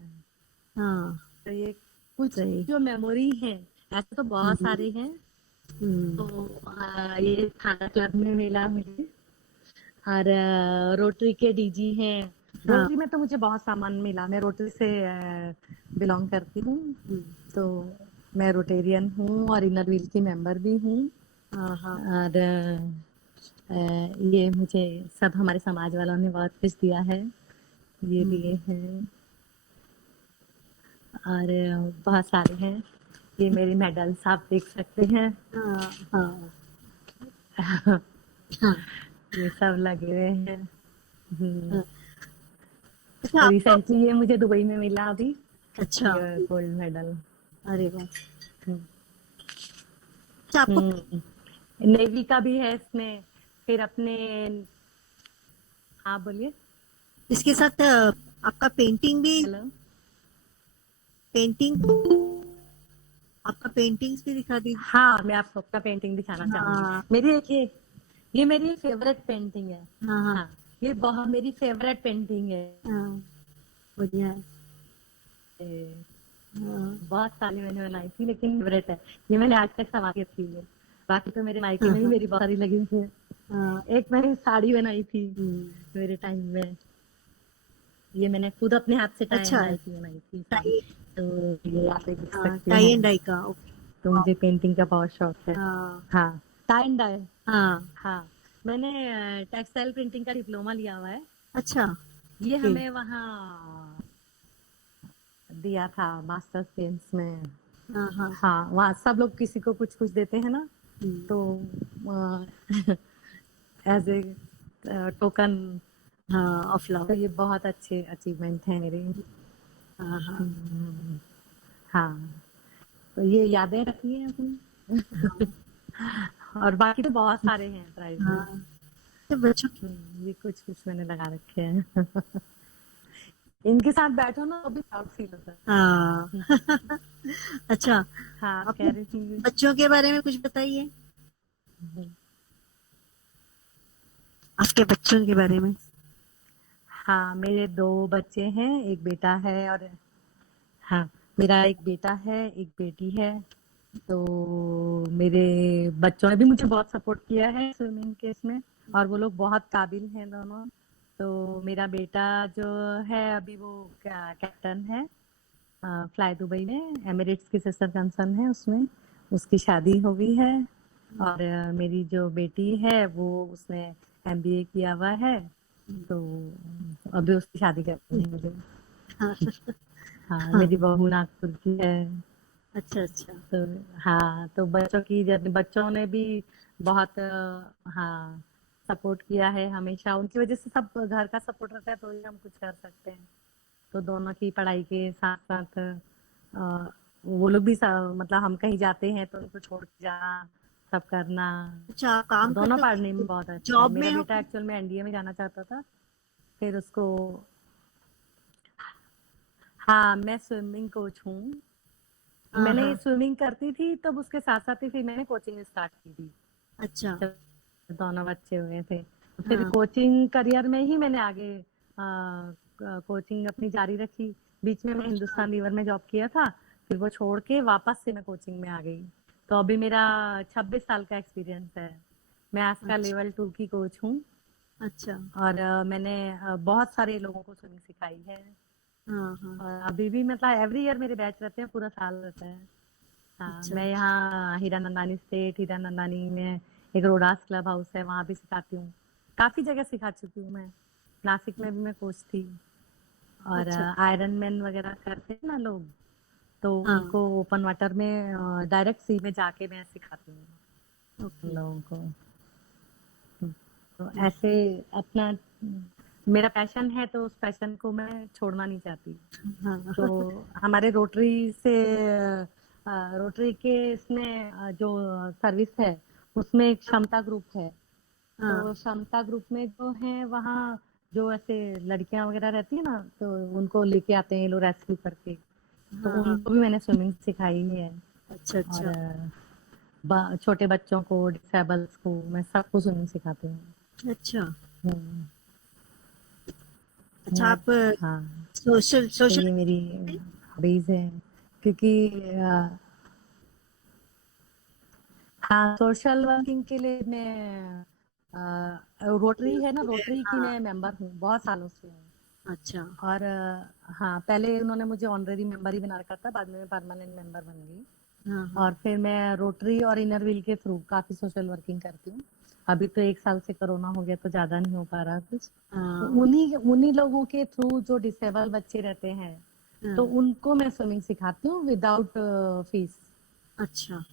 हाँ तो ये कुछ सही जो मेमोरी है, ऐसे तो बहुत हम्म सारे हैं। तो हम्म ये थाना क्लब में मिला मुझे, और रोटरी के डीजी हैं। हाँ रोटरी में तो मुझे बहुत सामान मिला, मैं रोटरी से बिलोंग करती हूँ, हम्म, तो मैं रोटेरियन हूँ और इनर व्हील की मेंबर भी हूँ। हाँ हाँ और ये मुझे सब हमारे समाज वालों ने बहुत कुछ दिया है, ये दिए हम्म, हैं, और बहुत सारे हैं। ये मेरे मेडल्स आप देख सकते हैं। हाँ हाँ हाँ, ये सब लगे हुए हैं। हाँ। अच्छा आपको, रिसेंटली ये मुझे दुबई में मिला अभी, अच्छा, ये गोल्ड मेडल। अरे वाह। हम्म अच्छा आपको हम्म। नेवी का भी है इसमें। फिर अपने, हाँ बोलिए। इसके साथ आपका पेंटिंग भी, हेलो। पेंटिंग, आपका पेंटिंग्स भी दिखा दीजिए। हाँ, मैं आपको अपना पेंटिंग दिखाना चाहूंगी। हाँ, मेरी एक ये मेरी फेवरेट पेंटिंग है। हाँ, हाँ, हाँ, ये बहुत मेरी फेवरेट पेंटिंग है। हाँ, बढ़िया है। ये हाँ, बहुत सारी मैंने बनाई थी, लेकिन फेवरेट है। ये मैंने आज तक संभाल के रखी हुई है। बाकी तो मेरे मायके हाँ, में भी हाँ, मेरी बहुत सारी लगी हुई है। हाँ, एक मैंने साड़ी बनाई थी हम्म, मेरे टाइम में। ये मैंने खुद अपने हाथ से टाई अच्छा एंड है। डाई की बनाई थी साड़ी। टाई, तो ये आप देख हाँ, सकते टाई हैं। एंड डाई का, ओके। तो मुझे पेंटिंग का बहुत शौक है। हाँ, हाँ, टाई एंड डाई। हाँ, हाँ, मैंने टेक्सटाइल प्रिंटिंग का डिप्लोमा लिया हुआ है। अच्छा, ये ओके, हमें वहाँ दिया था मास्टर्स गेम्स में। हाँ, हाँ, हाँ, वहाँ सब लोग किसी को कुछ कुछ देते हैं ना, हम्म, तो एज ए टोकन। हाँ, ऑफ लव, तो ये बहुत अच्छे अचीवमेंट है मेरे। हाँ, हाँ, हम्म, हाँ, तो ये यादें रखी हैं अपनी। हाँ, और बाकी तो बहुत सारे हैं प्राइज में। हाँ, तो बच्चों की, ये कुछ कुछ मैंने लगा रखे हैं। इनके साथ बैठो ना तो भी प्राउड फील होता हाँ। है। अच्छा, हाँ, आप अपने कह रही थी। बच्चों के बारे में कुछ बताइए, आपके बच्चों के बारे में। हाँ, मेरे 2 बच्चे हैं, एक बेटा है और हाँ, मेरा एक बेटा है, एक बेटी है। तो मेरे बच्चों ने भी मुझे बहुत सपोर्ट किया है स्विमिंग के इसमें, और वो लोग बहुत काबिल हैं दोनों। तो मेरा बेटा जो है अभी वो कैप्टन है फ्लाई दुबई में, एमिरेट्स की सिस्टर कंसर्न है उसमें। उसकी शादी हो गई है। और मेरी जो बेटी है वो उसने एमबीए किया हुआ है। तो अभी उसकी शादी करनी है मुझे। हाँ, हाँ, हाँ, मेरी बहू नागपुर की है। अच्छा, अच्छा, तो हाँ, तो बच्चों की बच्चों ने भी बहुत हाँ सपोर्ट किया है हमेशा। उनकी वजह से सब घर का सपोर्ट रहता है तो ही हम कुछ कर सकते हैं। तो दोनों की पढ़ाई के साथ साथ वो लोग भी मतलब हम कहीं जाते हैं तो उनको छोड़ के जाना, सब करना। अच्छा, आप काम दोनों करते हो पढ़ने कि में बहुत अच्छे हैं। जॉब मेरा में हो बेटा कि? एक्चुअल में एनडीए में जाना चाहता था, फिर उसको। हाँ, मैं स्विमिंग कोच हूँ। हाँ, मैंने हाँ, स्विमिंग करती थी तब उसके साथ साथ ही फिर मैंने कोचिंग स्टार्ट की थी अच्छा, जब दोनों बच्चे हुए थे। तो फिर हाँ, कोचिंग करियर में ही मैंने आगे कोचिंग अपनी जारी रखी। बीच में मैं अच्छा, हिंदुस्तान लीवर में जॉब किया था, फिर वो छोड़ के वापस से मैं कोचिंग में आ गई। तो अभी मेरा 26 साल का एक्सपीरियंस है। मैं आज का अच्छा, लेवल 2 की कोच हूँ। अच्छा, और मैंने बहुत सारे लोगों को स्विमिंग सिखाई है। हाँ, हाँ, और अभी भी मतलब एवरी ईयर मेरे बैच रहते हैं, पूरा साल रहता है। हाँ, अच्छा, मैं यहाँ हीरानंदानी स्टेट, हीरानंदानी में एक रोडास क्लब हाउस है, वहाँ भी सिखाती हूँ। काफी जगह सिखा चुकी हूँ मैं। नासिक में भी मैं कोच थी। और अच्छा, आयरन मैन वगैरह करते हैं ना लोग, तो हाँ, उनको ओपन वाटर में डायरेक्ट सी में जाके मैं सिखाती हूँ उन ओके, लोगों को। तो ऐसे अपना मेरा पैशन है तो उस पैशन को मैं छोड़ना नहीं चाहती। हाँ, तो हमारे रोटरी से रोटरी के इसमें जो सर्विस है उसमें एक क्षमता ग्रुप है। हाँ, तो क्षमता ग्रुप में जो है वहाँ जो ऐसे लड़कियां वगैरह रहती है ना, तो उनको लेके आते हैं ये लोग रेस्क्यू करके। तो हाँ, हाँ, उनको भी मैंने स्विमिंग सिखाई है। अच्छा, और अच्छा, छोटे बच्चों को, डिसेबल्स को, मैं सबको स्विमिंग सिखाती हूँ। अच्छा, हम्म, अच्छा, आप हाँ, सोशल तो सोशल ये मेरी हॉबीज है। क्योंकि हाँ, सोशल वर्किंग के लिए मैं रोटरी है ना, रोटरी की हाँ, मैं मेंबर हूँ, बहुत सालों से हूँ। अच्छा, और हाँ, पहले उन्होंने मुझे ऑनरेरी मेंबर ही बना रखा था, बाद में मैं परमानेंट मेंबर बन गई। हाँ, हाँ, और फिर मैं रोटरी और इनर व्हील के थ्रू काफी सोशल वर्किंग करती हूँ। अभी तो 1 साल से कोरोना हो गया तो ज्यादा नहीं हो पा रहा कुछ। तो हाँ, उन्हीं उन्हीं लोगों के थ्रू जो डिसेबल बच्चे रहते हैं, तो हाँ, उनको मैं स्विमिंग सिखाती हूँ विदाउट फीस। अच्छा,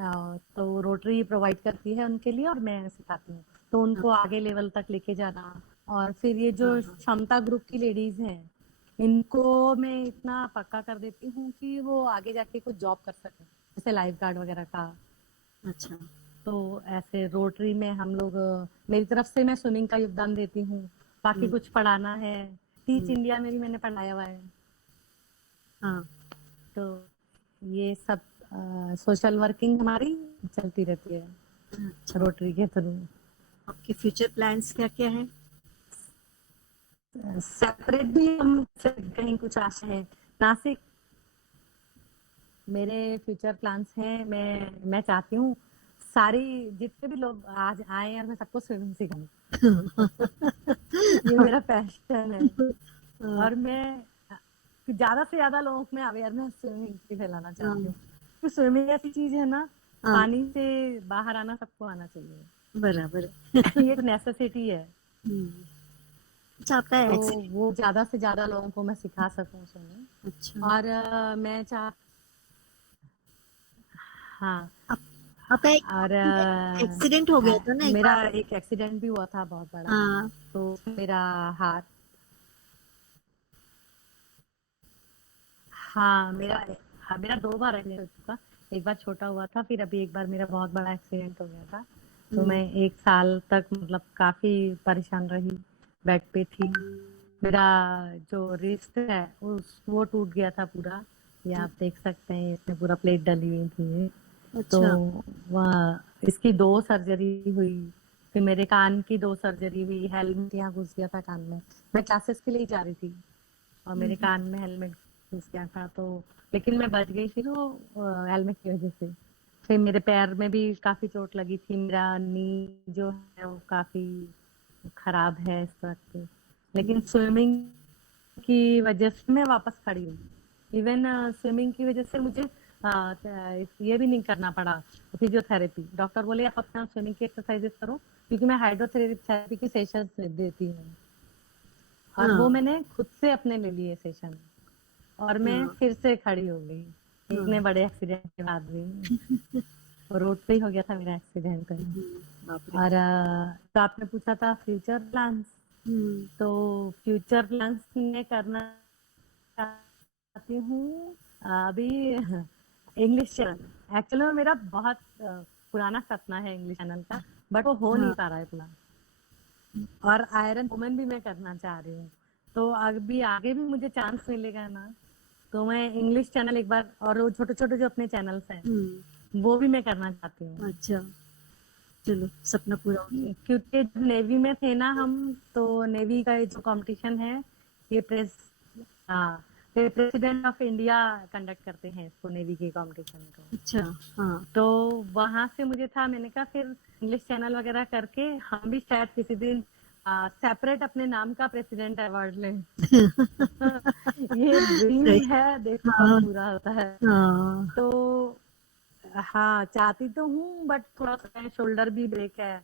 तो रोटरी प्रोवाइड करती है उनके लिए और मैं सिखाती हूँ, तो उनको आगे लेवल तक लेके जाना। और फिर ये जो हाँ, क्षमता ग्रुप की लेडीज हैं, इनको मैं इतना पक्का कर देती हूँ कि वो आगे जाके कुछ जॉब कर सके, जैसे लाइफ गार्ड वगैरह का। अच्छा। तो ऐसे रोटरी में हम लोग, मेरी तरफ से मैं स्विमिंग का योगदान देती हूँ, बाकी हम्म, कुछ पढ़ाना है। टीच हम्म, इंडिया में भी मैंने पढ़ाया हुआ है। हाँ। तो ये सब सोशल वर्किंग हमारी चलती रहती है अच्छा, रोटरी के थ्रू। आपके फ्यूचर प्लान्स क्या क्या है? सेपरेट भी हम कहीं कुछ आशा है नासिक। मेरे फ्यूचर प्लान्स हैं, मैं चाहती हूँ सारी जितने भी लोग आज आए और मैं सबको स्विमिंग सिखाऊं। ये मेरा पैशन है। हाँ, और मैं ज्यादा से ज्यादा लोगों में अवेयरनेस स्विमिंग की फैलाना चाहती हाँ, हूँ। तो स्विमिंग ऐसी चीज है ना, हाँ, पानी से बाहर आना सबको आना चाहिए। बराबर। ये एक नेसेसिटी है। हम्म, अच्छा, आपका तो एक्सीडेंट? वो ज्यादा से ज्यादा लोगों को मैं सिखा सकूं अच्छा, स्विमिंग। और मैं चाह हाँ। आप, आपका एक और एक्सीडेंट हो गया था ना एक मेरा बार? एक एक्सीडेंट भी हुआ था बहुत बड़ा। हाँ। तो मेरा हाथ, हाँ मेरा 2 बार एक्सीडेंट हो चुका। एक बार छोटा हुआ था, फिर अभी एक बार मेरा बहुत बड़ा एक्सीडेंट हो गया था। तो हम्म, मैं 1 साल तक मतलब काफी परेशान रही, बेड पे थी। मेरा जो रिस्ट है वो टूट गया था पूरा। ये आप देख सकते हैं, इसमें पूरा प्लेट डली हुई थी। तो अच्छा। वह इसकी 2 सर्जरी हुई। फिर मेरे कान की 2 सर्जरी हुई। हेलमेट यहाँ घुस गया था कान में। मैं क्लासेस के लिए जा रही थी और मेरे हम्म, कान में हेलमेट घुस गया था। तो लेकिन मैं बच गई थी वो हेलमेट की वजह से। फिर मेरे पैर में भी काफी चोट लगी थी। मेरा नी जो है वो काफी खराब है इस वक्त। लेकिन स्विमिंग की वजह से मैं वापस खड़ी हुई। इवन स्विमिंग की वजह से मुझे ये भी नहीं करना पड़ा, फिजियोथेरेपी। डॉक्टर बोले आप अपना स्विमिंग की एक्सरसाइजेस करो, क्योंकि मैं हाइड्रोथेरेपी की सेशन देती हूँ। और वो हाँ, मैंने खुद से अपने ले लिए सेशन, और मैं हाँ, फिर से खड़ी हो गई हाँ। इतने बड़े एक्सीडेंट के बाद भी। रोड पे ही हो गया था मेरा एक्सीडेंट। बाप रे। और तो आपने पूछा था फ्यूचर प्लान्स। हम्म, तो फ्यूचर प्लान्स में करना चाहती हूँ अभी इंग्लिश चैनल। एक्चुअली में मेरा बहुत पुराना सपना है इंग्लिश चैनल का, बट वो हो नहीं हाँ, पा रहा है पूरा। और आयरन वुमन भी मैं करना चाह रही हूँ। तो अभी आगे भी मुझे चांस मिलेगा ना, तो मैं इंग्लिश चैनल एक बार, और वो छोटे छोटे जो अपने चैनल्स हैं वो भी मैं करना चाहती हूँ। अच्छा, चलो सपना पूरा हो गया। क्योंकि जब नेवी में थे ना हम, तो नेवी का ये जो कंपटीशन है, ये हाँ प्रेसिडेंट ऑफ इंडिया कंडक्ट करते हैं इसको, नेवी के कंपटीशन को। अच्छा, हाँ। तो वहां से मुझे था, मैंने कहा फिर इंग्लिश चैनल वगैरह करके हम भी शायद किसी दिन सेपरेट अपने नाम का प्रेसिडेंट अवार्ड लें। ये ड्रीम सही। है, देखो कब हाँ, पूरा होता है। हाँ, तो हाँ चाहती तो हूँ, बट थोड़ा सा शोल्डर भी ब्रेक है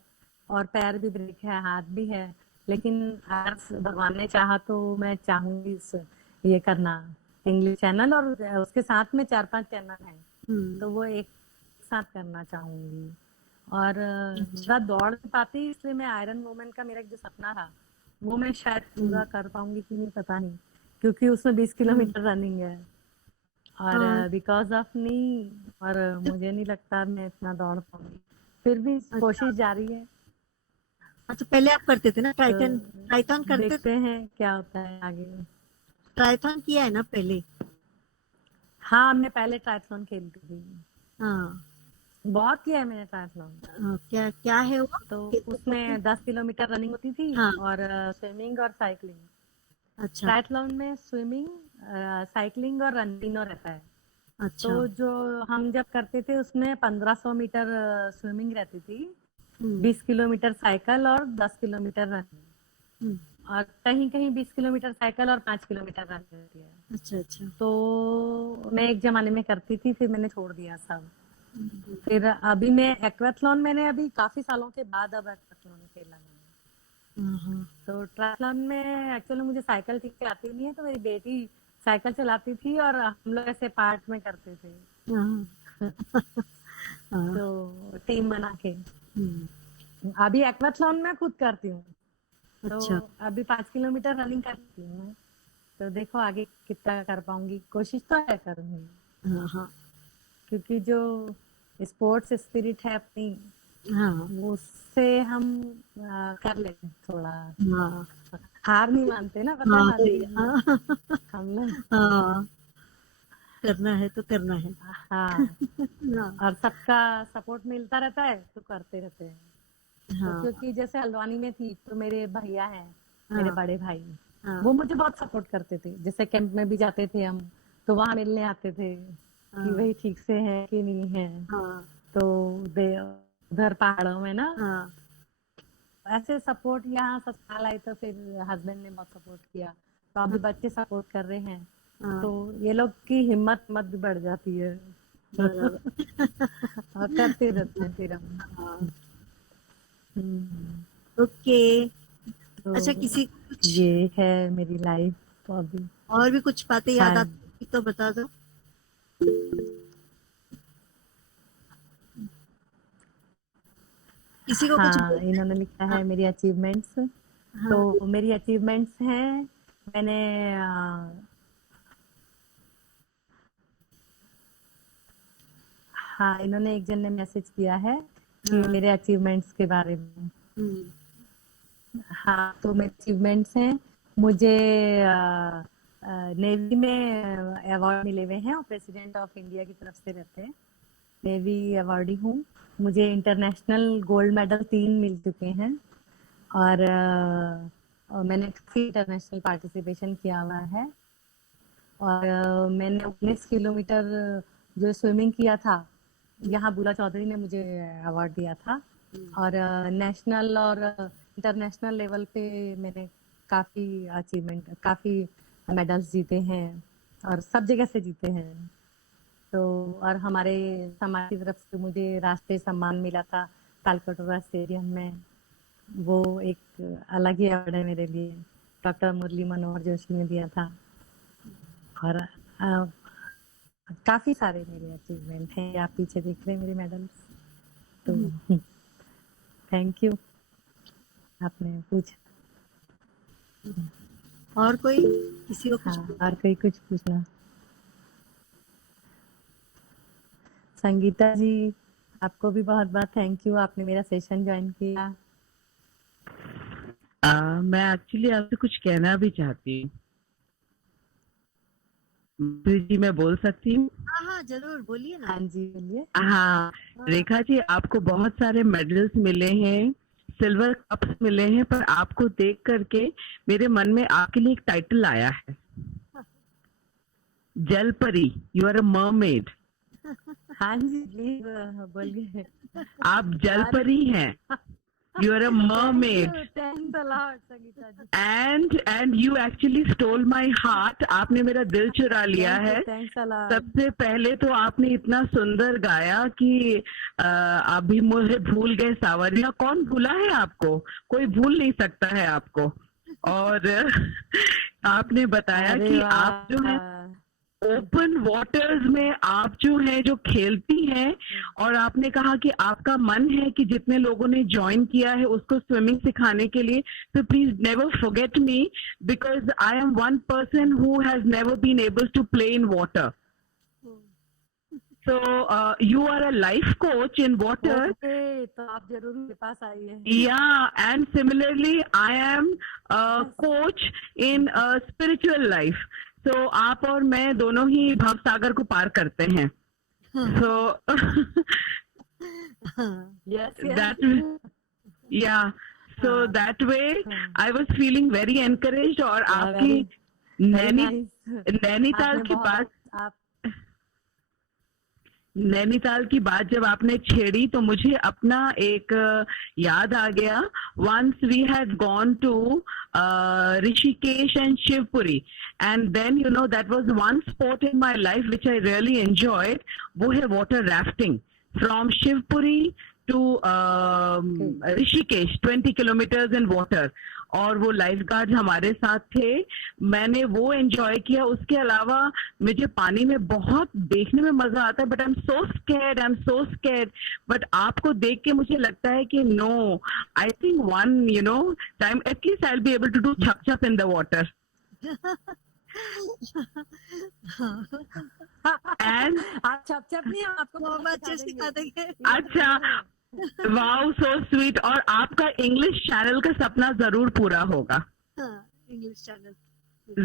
और पैर भी ब्रेक है, हाथ भी है। लेकिन अगर भगवान ने चाहा तो मैं चाहूंगी ये करना इंग्लिश चैनल, और उसके साथ में 4-5 चैनल हैं, हम्म, तो वो एक साथ करना चाहूंगी। और अच्छा, मेरा दौड़ नहीं पाती, इसलिए मैं आयरन वुमन का मेरा एक जो सपना था वो मैं शायद हम्म, पूरा कर पाऊंगी कि नहीं पता नहीं, क्योंकि उसमें 20 हम्म, किलोमीटर रनिंग है। और हाँ, बिकॉज ऑफ नी, और मुझे नहीं लगता मैं इतना दौड़ पाऊंगी। फिर भी अच्छा। कोशिश जारी है। हाँ, तो पहले आप करते थे ना तो ट्राइथन? ट्राइथन करते थे? देखते हैं क्या होता है आगे। ट्राइथन किया है ना पहले? हाँ मैं पहले ट्रायथलॉन खेलती थी, हाँ, बहुत किया है मैंने ट्रायथलॉन। हाँ, क्या क्या है वो? तो खेलते करते? उसमें 10 किलोमीटर रनिंग होती थी, हाँ, और स्विमिंग और साइकिलिंग। अच्छा, ट्रायथलॉन में स्विमिंग, साइकिलिंग और रन तीनों रहता है। तो अच्छा। जो हम जब करते थे उसमें 1500 मीटर स्विमिंग रहती थी, हम्म, 20 किलोमीटर साइकिल और 10 किलोमीटर रनिंग। हम्म, और कहीं कहीं 20 किलोमीटर साइकिल और 5 किलोमीटर रन रहती है। अच्छा, अच्छा। तो मैं एक जमाने में करती थी, फिर मैंने छोड़ दिया सब। हम्म, फिर अभी मैं एक्वाथलॉन, मैंने अभी काफी सालों के बाद अब एक्वाथलॉन खेला मैंने। हाँ, हाँ, तो ट्रायथलॉन में एक्चुअली मुझे साइकिल ठीक से आती नहीं है, तो मेरी बेटी साइकिल चलाती थी और हम लोग ऐसे पार्ट में करते थे। हाँ, हाँ, तो टीम बना के हम्म, अभी एक्वाथलॉन में खुद करती हूँ। अच्छा, तो अभी 5 किलोमीटर रनिंग करती हूँ मैं। तो देखो आगे कितना कर पाऊंगी, कोशिश तो है करूंगी, हाँ, हाँ, क्योंकि जो स्पोर्ट्स स्पिरिट है अपनी, हाँ, वो उससे हम कर लेते हैं थोड़ा। हाँ, हार नहीं मानते ना, पता है हाँ, माधुरी जी, हाँ, हम लोग। हाँ, करना है तो करना है। हाँ, हाँ, और सबका सपोर्ट मिलता रहता है तो करते रहते हैं। तो हाँ, क्योंकि जैसे हल्द्वानी में थी तो मेरे भैया हैं, मेरे हाँ, बड़े भाई, हाँ, वो मुझे बहुत सपोर्ट करते थे। जैसे कैंप में भी जाते थे हम, तो वहां मिलने आते थे कि हाँ, वही ठीक से है कि नहीं है। हाँ, तो उधर पहाड़ों में ना हाँ, ऐसे सपोर्ट, यहाँ ससुराल आई तो फिर हस्बैंड ने बहुत सपोर्ट किया, तो अभी बच्चे सपोर्ट कर रहे हैं, हाँ, तो ये लोग की हिम्मत मत भी बढ़ जाती है। बराबर। और करते रहते हैं फिर हम। हाँ, हम्म, ओके। तो अच्छा, किसी कुछ ये है मेरी लाइफ अभी। और भी कुछ बातें याद हाँ, आती तो बता दो। किसी को कुछ हाँ, बोलना इन्होंने लिखा है? है मेरी अचीवमेंट्स। हाँ, तो मेरी अचीवमेंट्स हैं, मैंने हाँ, इन्होंने एक जन ने मैसेज किया है कि हाँ, मेरे अचीवमेंट्स के बारे में। हम्म, हाँ, तो मेरे अचीवमेंट्स हैं, मुझे नेवी में अवार्ड मिले हुए हैं और प्रेसिडेंट ऑफ इंडिया की तरफ से रहते हैं। नेवी अवार्डी हूँ। मुझे इंटरनेशनल गोल्ड मेडल 3 मिल चुके हैं। और मैंने काफी इंटरनेशनल पार्टिसिपेशन किया हुआ है। और मैंने 19 किलोमीटर जो स्विमिंग किया था, यहाँ बुला चौधरी ने मुझे अवार्ड दिया था। और नेशनल और इंटरनेशनल लेवल पे मैंने काफी मेडल्स जीते हैं, और सब जगह से जीते हैं। तो और हमारे समाज की तरफ से मुझे राष्ट्रीय सम्मान मिला था तालकटोरा स्टेडियम में। वो एक अलग ही अवार्ड है मेरे लिए, डॉक्टर मुरली मनोहर जोशी ने दिया था। और काफी सारे मेरे अचीवमेंट हैं, आप पीछे देख रहे हैं मेरे मेडल्स। तो थैंक यू, आपने पूछा। और कोई किसी को कुछ हाँ, और कोई कुछ पूछना? संगीता जी, आपको भी बहुत बहुत थैंक यू, आपने मेरा सेशन ज्वाइन किया। मैं एक्चुअली आपसे कुछ कहना भी चाहती हूँ। माधुरी जी, मैं बोल सकती हूँ? हाँ, हाँ, जरूर बोलिए ना। हाँ जी, बोलिए। हाँ, हाँ, रेखा जी, आपको बहुत सारे मेडल्स मिले हैं, सिल्वर कप्स मिले हैं, पर आपको देख करके मेरे मन में आपके लिए एक टाइटल आया है, जल परी। You are a mermaid. हाँ जी, प्लीज बोलिए। आप जल अरे परी हैं। You are a mermaid. Thanks a lot Sangeeta ji. And you actually stole my heart. आपने मेरा दिल चुरा लिया है। Thanks a lot. सबसे पहले तो आपने इतना सुंदर गाया कि आप भी मुझे भूल गए सावरिया। कौन भूला है आपको? कोई भूल नहीं सकता है आपको। और आपने बताया कि आप जो है ओपन वाटर्स में आप जो है जो खेलती हैं, और आपने कहा कि आपका मन है कि जितने लोगों ने ज्वाइन किया है उसको स्विमिंग सिखाने के लिए, तो please never forget me, because I am one person who has never been able to play in water. So you are a life coach in water. Okay, तो आप जरूर मेरे पास आइए। Yeah, and similarly, I am a coach in a spiritual life. So आप और मैं दोनों ही भव सागर को पार करते हैं. So Yes, that yeah. So that way, I was feeling very encouraged. और आपकी नैनीताल की बात, नैनीताल की बात जब आपने छेड़ी तो मुझे अपना एक याद आ गया. Once we had gone to Rishikesh and Shivpuri, and then you know that was one sport in my life which I really enjoyed. वो है water rafting from Shivpuri to Rishikesh, 20 kilometers in water. और वो life guard हमारे साथ थे, मैंने वो enjoy किया। उसके अलावा मुझे पानी में बहुत देखने में मजा आता है, but I am so scared. But आपको देख के मुझे लगता है कि no, I think one time at least I will be able to do छप छप इन द वाटर। एंड आप छप नहीं, हम आपको बहुत अच्छे से सिखा देंगे। अच्छा, वाओ, सो स्वीट। और आपका इंग्लिश चैनल का सपना जरूर पूरा होगा, इंग्लिश चैनल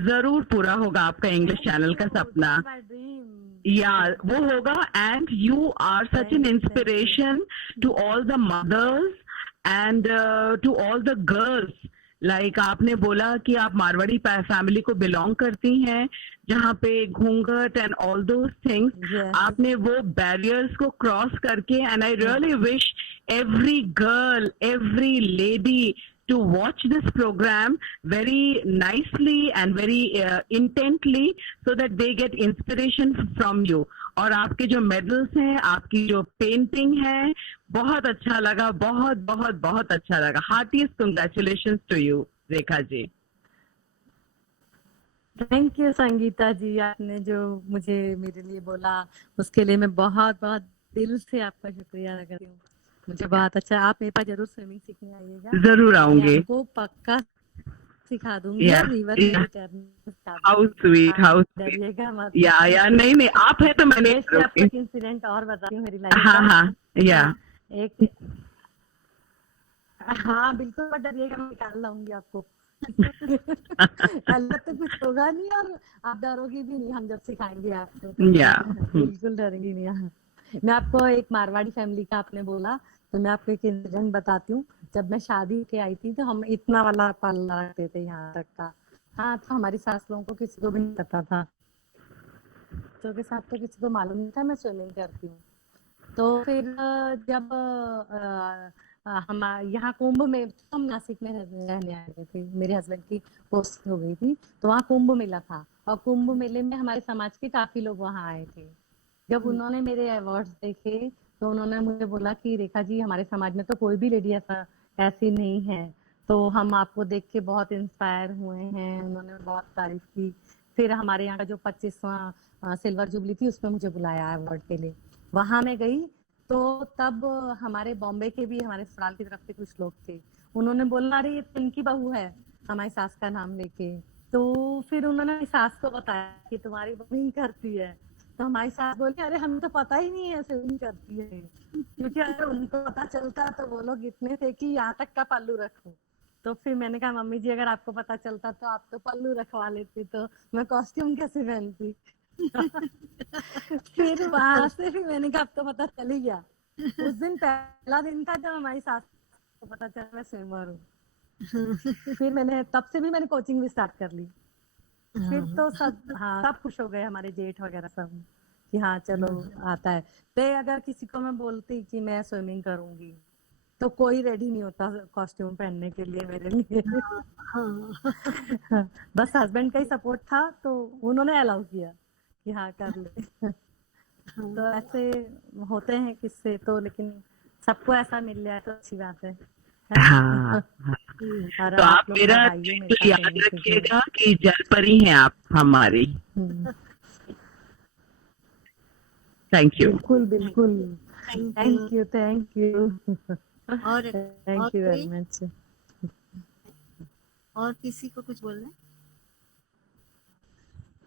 जरूर पूरा होगा आपका इंग्लिश चैनल का सपना। या वो होगा। And you are such an inspiration to all the mothers and to all the girls. Like आपने बोला कि आप मारवाड़ी फैमिली को बिलोंग करती हैं, जहाँ पे घूंघट एंड ऑल दोज थिंग्स, आपने वो बैरियर्स को क्रॉस करके, and I really wish every girl, every lady to watch this program very nicely and very intently so that they get inspiration from you. और आपके जो मेडल्स हैं, आपकी जो पेंटिंग है, बहुत अच्छा लगा, बहुत बहुत बहुत अच्छा लगा। Heartiest congratulations to you Rekha ji. Thank you Sangeeta ji, आपने जो मुझे मेरे लिए बोला उसके लिए मैं बहुत बहुत दिल से आपका शुक्रिया अदा करती हूँ। मुझे बहुत अच्छा, आप मेरे पास जरूर स्विमिंग सीखने आइएगा। जरूर आऊंगी, आपको पक्का सिखा दूंगी। रिवर हाउ स्वीट, हाउ डरिएगा मत। या नहीं आप है तो मैंने आपको एक इंसिडेंट और बताती हूँ मेरी लाइफ का। हाँ या एक, हाँ बिल्कुल मत डरिएगा, मैं निकाल लाऊंगी आपको। अलग तो कुछ होगा नहीं और आप डरोगी भी नहीं हम जब सिखाएंगे आपको। बिल्कुल डरेंगी नहीं। मैं आपको एक मारवाड़ी फैमिली का आपने बोला तो मैं आपको एक इंसिडेंट बताती हूँ। जब मैं शादी के आई थी तो हम इतना वाला पालना रखते थे यहाँ तक का। हाँ, तो हमारी सास लोगों को किसी को भी नहीं पता था, तो के साथ तो किसी को मालूम नहीं था मैं स्विमिंग करती हूँ। तो फिर जब हम यहाँ कुंभ में, हम नासिक में रहने आए थे, मेरे हस्बैंड की पोस्ट हो गई थी, तो वहाँ कुंभ मेला था और कुंभ मेले में हमारे समाज के काफी लोग वहाँ आए थे। जब उन्होंने मेरे अवार्ड्स देखे तो उन्होंने मुझे बोला कि रेखा जी, हमारे समाज में तो कोई भी लेडी ऐसी नहीं है, तो हम आपको देख के बहुत इंस्पायर हुए हैं। उन्होंने बहुत तारीफ की। फिर हमारे यहाँ का जो 25वां सिल्वर जुबली थी उसमें मुझे बुलाया अवार्ड के लिए, वहां मैं गई। तो तब हमारे बॉम्बे के भी, हमारे ससुराल की तरफ से कुछ लोग थे, उन्होंने बोला अरे ये इनकी बहू है, हमारी सास का नाम लेके। तो फिर उन्होंने सास को बताया कि तुम्हारी बहू ही करती है। तो हमारी सास बोली अरे हमें तो पता ही नहीं है स्विमिंग करती है, क्योंकि अगर उनको पता चलता तो वो लोग इतने थे कि यहाँ तक का पल्लू रखो। तो फिर मैंने कहा मम्मी जी अगर आपको पता चलता तो आप तो पल्लू रखवा लेती, तो मैं कॉस्ट्यूम कैसे पहनती। फिर वहां से भी मैंने कहा अब तो पता चल ही गया। उस दिन पहला दिन था जब हमारी सास को पता चला मैं स्विमर हूँ। फिर मैंने तब से भी मैंने कोचिंग भी स्टार्ट कर ली। फिर तो सब खुश हो गए, हमारे जेठ वगैरह सब, कि हाँ चलो आता है। तो अगर किसी को मैं बोलती कि मैं स्विमिंग करूंगी तो कोई रेडी नहीं होता कॉस्ट्यूम पहनने के लिए मेरे लिए। बस हस्बैंड का ही सपोर्ट था तो उन्होंने अलाउ किया कि हाँ कर ले। तो ऐसे होते हैं किस्से तो, लेकिन सबको ऐसा मिल जाए तो अच्छी बात है। हाँ, तो आप मेरा याद रखिएगा कि जलपरी हैं आप हमारी। Thank you. बिल्कुल बिल्कुल, थैंक यू थैंक यू और थैंक यू वेरी मच। और किसी को कुछ बोलना है?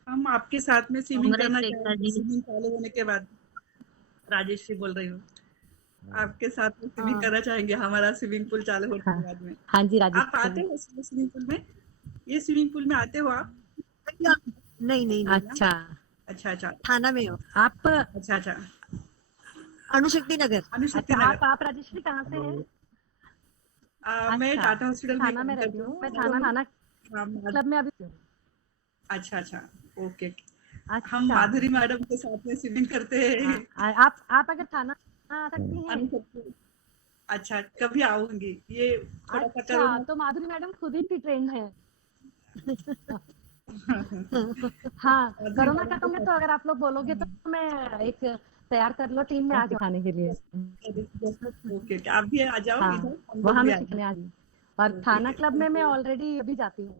हम आपके साथ में स्विमिंग करना चाहेंगे। स्विमिंग चालू होने के बाद, राजेश जी बोल रही हूँ, आपके साथ में स्विमिंग करना चाहेंगे हमारा स्विमिंग पूल चालू होने के बाद में। हाँ जी राजेश, आप आते हो स्विमिंग पूल में? ये स्विमिंग पूल में आते हो आप? नहीं। अच्छा थाना में हो आप? अच्छा अणुशक्ति नगर। आप राजेश्वरी कहाँ से हैं? मैं टाटा हॉस्पिटल थाना में रहती हूँ। मैं थाना क्लब में अभी। अच्छा ओके। हम माधुरी मैडम के साथ में स्विमिंग करते हैं। आप अगर थाना आ सकती हैं? अच्छा, कभी आऊंगी। ये अच्छा, तो माधुरी मैडम खुद ही ट्रेंड है। हाँ, कोरोना खत्म है तो अगर आप लोग बोलोगे तो मैं एक तैयार कर लो टीम में आज खाने के लिए। ओके, आप भी आ जाओ इधर। वहाँ में सीखने आ जाओ। और थाना क्लब में मैं ऑलरेडी अभी जाती हूँ।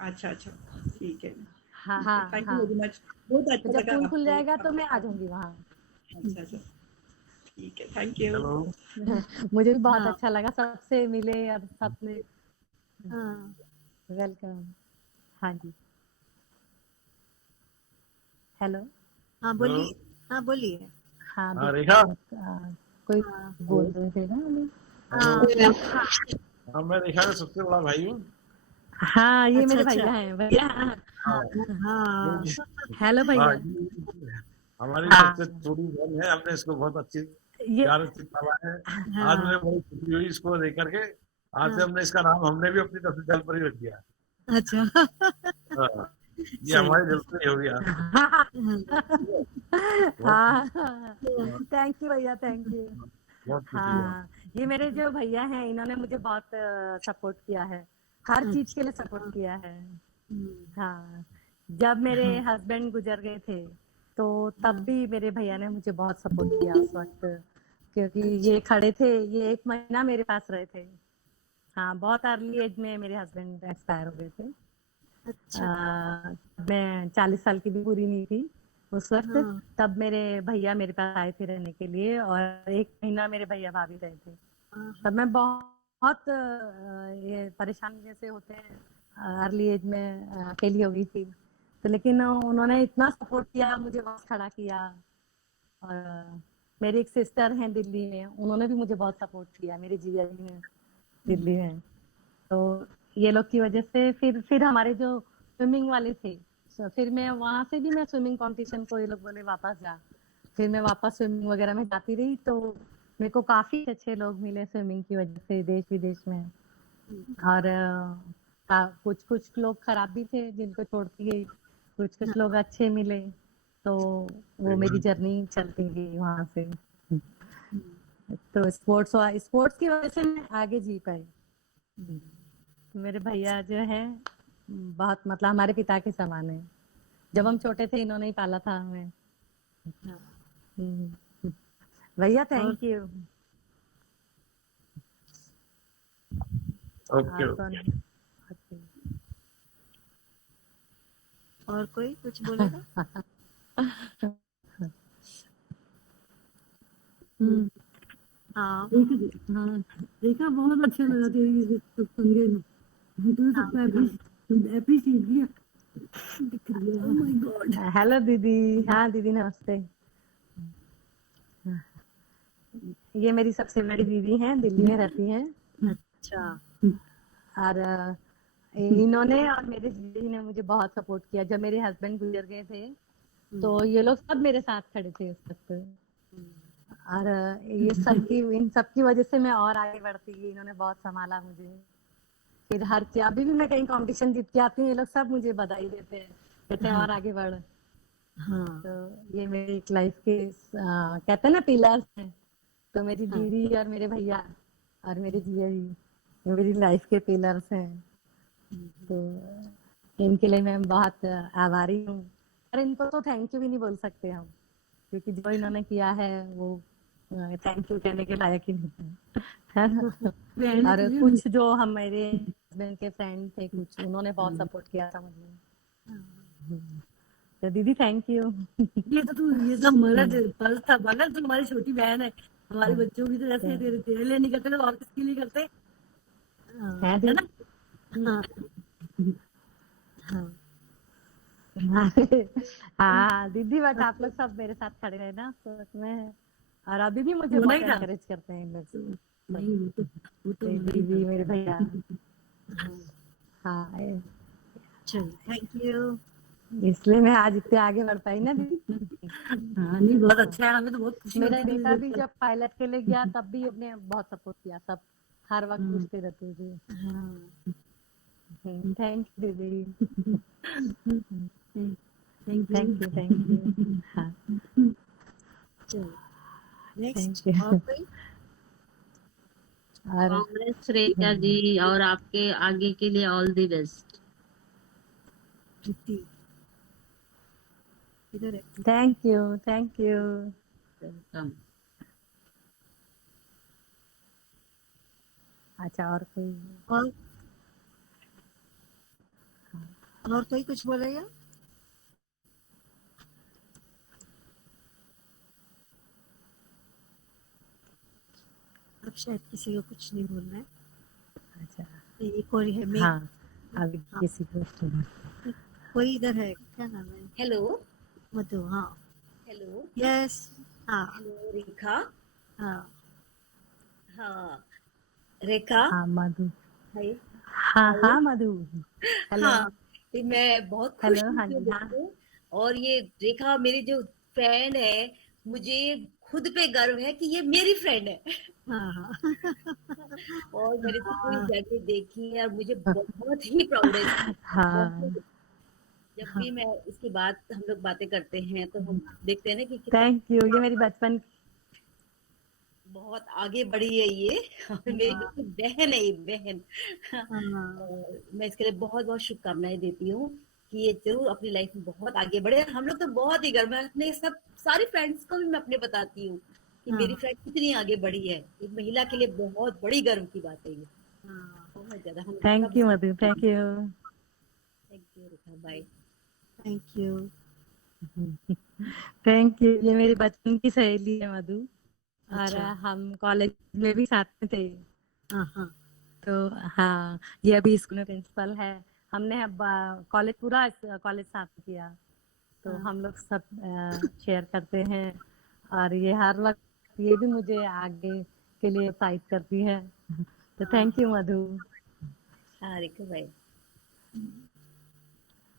अच्छा अच्छा, ठीक है। हाँ हाँ थैंक यू हाँ, वेरी मच, बहुत तो अच्छा जब लगा पूल खुल आपको। जाएगा तो मैं आ जाऊंगी वहाँ। अच्छा अच्छा, ठीक है, थैंक यू। मुझे भी बहुत हाँ अच्छा लगा सबसे मिले और सबने। हाँ वेलकम। हाँ जी, हेलो। हाँ बोलिए, हाँ बोलिए। हाँ हाँ रेखा। कोई हाँ बोल रहे थे ना अभी? हाँ हाँ मैं रेखा का सबसे बड़ा भाई हूँ। हाँ, ये अच्छा मेरे अच्छा भैया हैं, भैया। हाँ हाँ हेलो हाँ, भैया। हमारी हाँ, सबसे छोटी बहन है, हमने इसको बहुत अच्छी ये प्यार से पाला है। आज हाँ मुझे बड़ी खुशी हुई इसको लेकर के। आज से हाँ हमने इसका नाम हमने भी अपनी तरफ से जलपरी रख दिया। अच्छा हाँ, ये सही हमारी जलपरी हो गया। बहुत हाँ, बहुत थैंक यू भैया, थैंक यू। बहुत खुशी है। हाँ, ये मेरे जो भैया हैं, इन्होंने मुझे बहुत सपोर्ट किया है, हर चीज के लिए सपोर्ट अच्छा किया है। हम्म, हाँ, जब मेरे हाँ हस्बैंड गुजर गए थे तो तब हाँ भी मेरे भैया ने मुझे बहुत सपोर्ट किया उस वक्त, क्योंकि अच्छा ये खड़े थे, ये 1 महीना मेरे पास रहे थे। हाँ, बहुत अर्ली एज में मेरे हस्बैंड एक्सपायर हो गए थे। अच्छा मैं 40 साल की भी पूरी नहीं थी उस वक्त। हाँ तब मेरे भैया मेरे पास आए थे रहने के लिए, और 1 महीना मेरे भैया भाभी रहे थे। हाँ तब मैं बहुत ये परेशान जैसे होते हैं अर्ली एज में, अकेली हो गई थी। तो लेकिन उन्होंने इतना सपोर्ट किया, मुझे बहुत खड़ा किया। और मेरी एक सिस्टर हैं दिल्ली में, उन्होंने भी मुझे बहुत सपोर्ट किया, मेरे जीजा जी हैं दिल्ली में। तो ये लोग की वजह से फिर हमारे जो स्विमिंग वाले थे, तो फिर मैं वहां से भी मैं स्विमिंग कंपटीशन को ये लोग बोले वापस जा। फिर मैं वापस स्विमिंग वगैरह में जाती रही, तो मेरे को काफी अच्छे लोग मिले स्विमिंग की वजह से देश विदेश में। और कुछ कुछ लोग खराब भी थे जिनको छोड़ती गई, कुछ कुछ लोग अच्छे मिले, तो वो मेरी जर्नी चलती गई वहां से। तो स्पोर्ट्स की वजह से मैं आगे जी पाई। मेरे भैया जो है बहुत, मतलब हमारे पिता के समान है। जब हम छोटे थे इन्होंने ही पाला था हमें। हम्म, भैया और थैंक यू। ओके और ओके। कौन? और कोई कुछ बोलेगा? हाँ हाँ देखा, बहुत अच्छा लगा तेरी ये सब सुन के ना, तूने हाँ सबको अप्रिशिएट किया। Oh my God. हेलो दीदी। हाँ दीदी नमस्ते। ये मेरी सबसे बड़ी दीदी हैं, दिल्ली में रहती हैं। अच्छा और इन्होंने और मेरे जीजा जी ने मुझे बहुत सपोर्ट किया। जब मेरे हस्बैंड गुजर गए थे तो ये लोग सब मेरे साथ खड़े थे उस वक्त। और ये इन सबकी वजह से मैं और आगे बढ़ती गई, इन्होंने बहुत संभाला मुझे। फिर अभी भी मैं कहीं कंपटीशन जीत के आती हूँ, ये लोग सब मुझे बधाई देते हैं, कहते हैं और आगे बढ़। हाँ तो ये मेरी एक लाइफ के कहते हैं ना पिलर्स हैं। तो मेरी हाँ दीदी और मेरे भैया और मेरे जीजा जी, ये मेरी लाइफ के पिलर्स हैं। तो इनके लिए मैं बहुत आभारी हूँ। और इनको तो थैंक यू भी नहीं बोल सकते हम, क्योंकि जो इन्होंने किया है वो थैंक यू कहने के लायक ही नहीं है ना। और कुछ जो हम मेरे हस्बैंड के फ्रेंड थे, कुछ उन्होंने बहुत सपोर्ट किया था मुझे। तो दीदी थैंक यू। ये तो हमारा फर्ज था मगर, तू हमारी छोटी बहन है, हमारे बच्चों की तो ऐसे तेरे लिए नहीं करते तो और किसके लिए करते, है है ना? हाँ हाँ हाँ दीदी, बट आप लोग सब मेरे साथ खड़े रहे ना उस वक्त में, और अभी भी मुझे होना बहुत ही था। एनकरेज करते हैं इन लोग। नहीं वो तो होना ही दीदी था। मेरे भैया। हाँ चलो थैंक यू। इसलिए मैं आज इतने आगे बढ़ पाई ना दीदी। हाँ नहीं, बहुत अच्छा है, हमें तो बहुत खुशी मेरा होती है बेटा तुझे भी जब पायलट के लिए गया तब भी उसने बहुत सपोर्ट किया, सब हर वक्त पूछते रहते थे। हाँ थैंक यू दीदी, थैंक यू। Thank you. हाँ चलो नेक्स्ट थैंक यू। और कोई? और कांग्रेस रेखा जी, और आपके आगे के लिए ऑल द बेस्ट। प्रीति इधर है। Thank you, thank you. Welcome. अच्छा, और कोई? और कोई कुछ बोलेगा? अब शायद किसी को कुछ नहीं बोलना है। अच्छा, एक और है मेघ। हाँ, अभी हाँ। किसी को कोई इधर है, क्या नाम है? हेलो मधु। हाँ, हेलो यस। हाँ हेलो रेखा। हाँ हाँ रेखा। हाँ मधु। हाय। हाँ हाय। हाँ मधु। हेलो। हाँ ये मैं बहुत खुश हेलो, हूँ हाँ कि जी, हाँ। देखो, और ये रेखा मेरी जो फ्रेंड है, मुझे खुद पे गर्व है कि ये मेरी फ्रेंड है। हाँ हाँ और मैंने इसकी पूरी हाँ जर्नी देखी है और मुझे बहुत ही प्राउड है इसकी। हाँ बहुत। जब हाँ। भी मैं इसकी बात हम लोग बातें करते हैं तो हम देखते हैं ना कि कितना थैंक यू, ये मेरी बचपन की बहुत आगे बढ़ी है ये। और मेरी बिल्कुल बहन है ये, बहन। हाँ और मैं इसके लिए बहुत बहुत शुभकामनाएं देती हूँ कि ये जरूर अपनी लाइफ में बहुत आगे बढ़े। हम लोग तो बहुत ही गर्व है, अपने सब सारी फ्रेंड्स को भी मैं अपने बताती हूँ कि मेरी फ्रेंड कितनी आगे बढ़ी है। एक महिला के लिए बहुत बड़ी गर्व की बात है ये, हाँ। बहुत ज्यादा। हम thank you Madhu, thank you. Thank you Rekha, bye. Thank you. Thank you, ये मेरी बचपन की सहेली है मधु। और अच्छा। हम कॉलेज में भी साथ में थे। हाँ हाँ तो हाँ, ये अभी स्कूल में प्रिंसिपल है। हमने अब कॉलेज पूरा कॉलेज साथ में किया, तो हाँ। हम लोग सब शेयर करते हैं। और ये हर वक्त ये भी मुझे आगे के लिए प्रोत्साहित करती है। तो थैंक यू मधु। हाँ रेखा, बाय।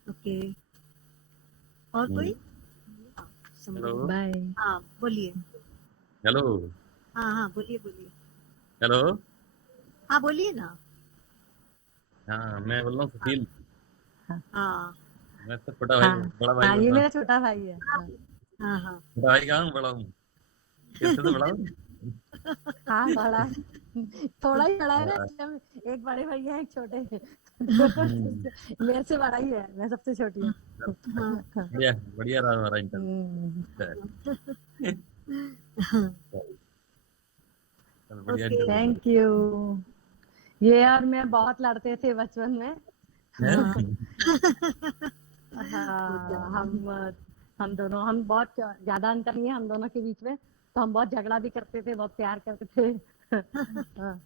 ओके। और कोई? हेलो। बाय। हाँ बोलिए। हेलो। हाँ हाँ बोलिए बोलिए। हेलो। हाँ बोलिए ना। हाँ, मैं बोल रहा हूँ सुशील। हाँ मैं तो छोटा भाई, हाँ बड़ा भाई हाँ, बोल ये रहा हूँ। मेरा छोटा भाई है। हाँ हाँ हाँ छोटा भाई कहाँ हूँ, बड़ा हूँ। कैसे तो बड़ा हूँ। हाँ, बड़ा है। थोड़ा ही बड़ा है ना, हाँ, इसलिए एक बड़े भैया एक छोटे हैं। हम्म, मेरे से बड़ा ही है, मैं सबसे छोटी हूँ। हाँ बढ़िया बढ़िया रहा हमारा इंटरव्यू। हम्म, बढ़िया ओके। इंटरव्यू। Thank you. ये और मैं बहुत लड़ते थे बचपन में। हाँ हाँ, हम दोनों, हम बहुत ज्यादा अंतर नहीं है हम दोनों के बीच में, तो हम बहुत झगड़ा भी करते थे, बहुत प्यार करते थे। हाँ,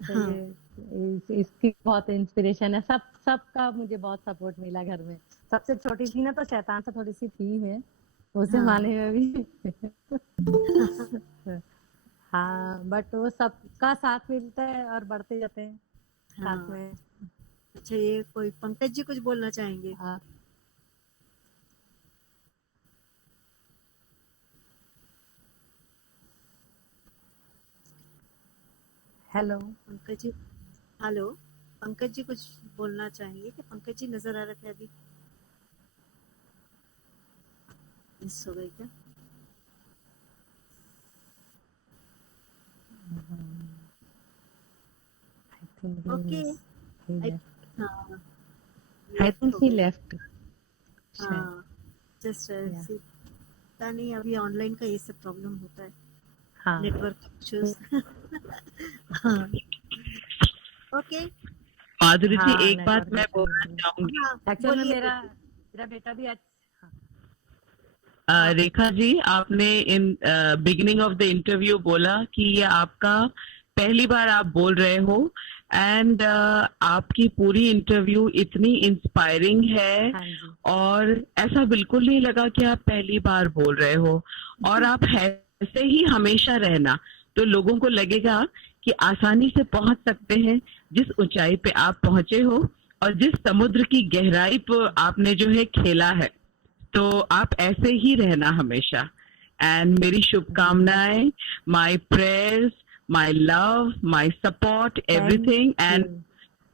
तो इसकी बहुत इंस्पिरेशन है। सबका मुझे बहुत सपोर्ट मिला घर में। सबसे छोटी थी ना, तो शैतान से थोड़ी सी थी मैं उस जमाने में भी। हाँ, बट वो सबका साथ मिलता है और बढ़ते जाते हैं साथ हाँ। में। अच्छा, ये कोई पंकज जी कुछ बोलना चाहेंगे? हाँ, हेलो। पंकज जी। हेलो। पंकज जी कुछ बोलना चाहेंगे कि? पंकज जी नजर आ रहे थे अभी, मिस हो गई क्या? ओके। हाँ I left think हो he गए। left. हाँ जस्ट Yeah. पता नहीं, अभी ऑनलाइन का ये सब प्रॉब्लम होता है, हाँ, नेटवर्क इश्यूज। हाँ ओके। माधुरी जी, हाँ, एक बात नेटवर्क मैं बोलना इशू। चाहूंगी। हाँ एक्चुअल में बोलिए मेरा बोलिए। मेरा बेटा भी अच्छा। हाँ रेखा जी, आपने in beginning of the interview बोला कि ये आपका पहली बार आप बोल रहे हो, एंड आपकी पूरी इंटरव्यू इतनी इंस्पायरिंग है, हाँ जी। और ऐसा बिल्कुल नहीं लगा कि आप पहली बार बोल रहे हो। और आप ऐसे ही हमेशा रहना, तो लोगों को लगेगा कि आसानी से पहुंच सकते हैं जिस ऊंचाई पे आप पहुंचे हो, और जिस समुद्र की गहराई पर आपने जो है खेला है। तो आप ऐसे ही रहना हमेशा। एंड मेरी शुभकामनाएं, my prayers, my love, my support, everything. And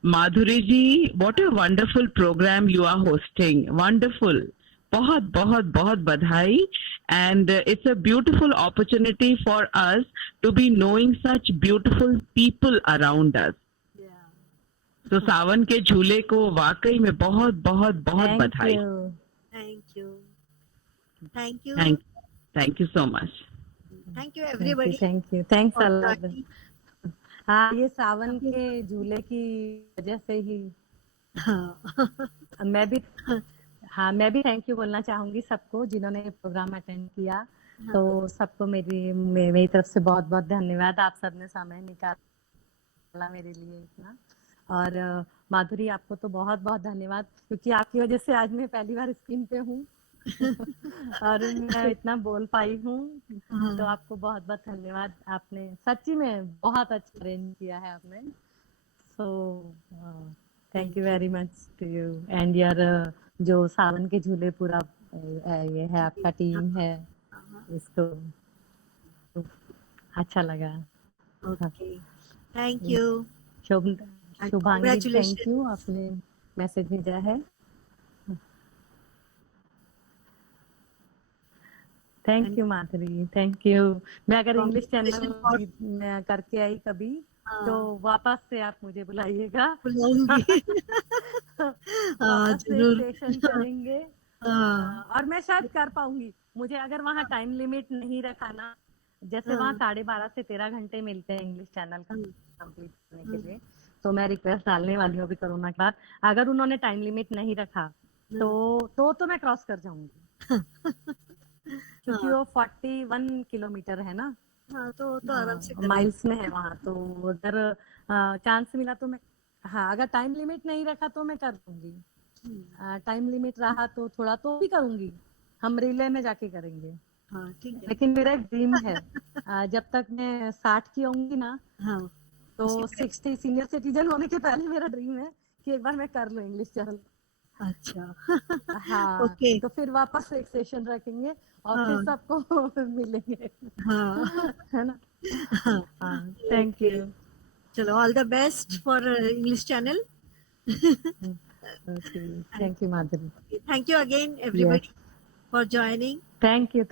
Madhuri ji, what a wonderful programme you are hosting, wonderful. बहुत बहुत बहुत बधाई। And it's a beautiful opportunity for us to be knowing such beautiful people around us. तो सावन के झूले को वाकई में बहुत बहुत बहुत बधाई। Thank you. Thank you. Thank you so much. Thank you everybody Thank you. Thanks for a lot. joining. हाँ, ये सावन के झूले की वजह से ही हाँ मैं भी मैं भी थैंक यू बोलना चाहूंगी सबको जिन्होंने ये प्रोग्राम अटेंड किया। तो सबको मेरी तरफ से बहुत बहुत धन्यवाद। आप सबने समय निकाला मेरे लिए इतना। और माधुरी, आपको तो बहुत बहुत धन्यवाद, क्योंकि आपकी वजह से आज मैं पहली बार स्क्रीन पे हूँ और मैं इतना बोल पाई हूँ। तो आपको बहुत बहुत धन्यवाद। आपने सच्ची में बहुत अच्छा अरेंज किया है आपने। So thank you very much to you and your जो सावन के झूले पूरा ये है आपका टीम है, इसको अच्छा लगा। Okay, thank you. Shubhangi, thank you, आपने मैसेज भेजा है। Thank you Madhuri, thank you. मैं अगर इंग्लिश चैनल में करके आई कभी तो वापस से आप मुझे बुलाइएगा। बुलाऊंगी। वापस से जरूर। स्टेशन करेंगे और मैं शायद कर पाऊंगी। मुझे अगर वहाँ टाइम लिमिट नहीं रखा ना, जैसे वहाँ 12:30 से 13 घंटे मिलते हैं इंग्लिश चैनल का कंप्लीट करने के लिए, तो मैं रिक्वेस्ट डालने वाली हूँ अभी कोरोना के बाद। अगर उन्होंने टाइम लिमिट नहीं रखा तो मैं क्रॉस कर जाऊंगी क्योंकि वो 41 किलोमीटर है ना। तो आराम से माइल्स में है वहाँ। तो अगर चांस मिला तो मैं अगर टाइम लिमिट नहीं रखा तो मैं कर दूंगी। टाइम लिमिट रहा तो थोड़ा तो भी करूंगी। हम रिले में जाके करेंगे। ठीक है। लेकिन मेरा एक ड्रीम है जब तक मैं 60 की होंगी ना, तो 60 सीनियर सिटीजन होने के पहले मेरा ड्रीम है कि एक बार मैं कर लूं इंग्लिश चैनल। अच्छा। ओके। तो फिर वापस एक सेशन रखेंगे और फिर सबको मिलेंगे। है ना। Thank you. चलो, all the best for English Channel. Okay, thank you Madhuri. Thank you again everybody for joining. Thank you.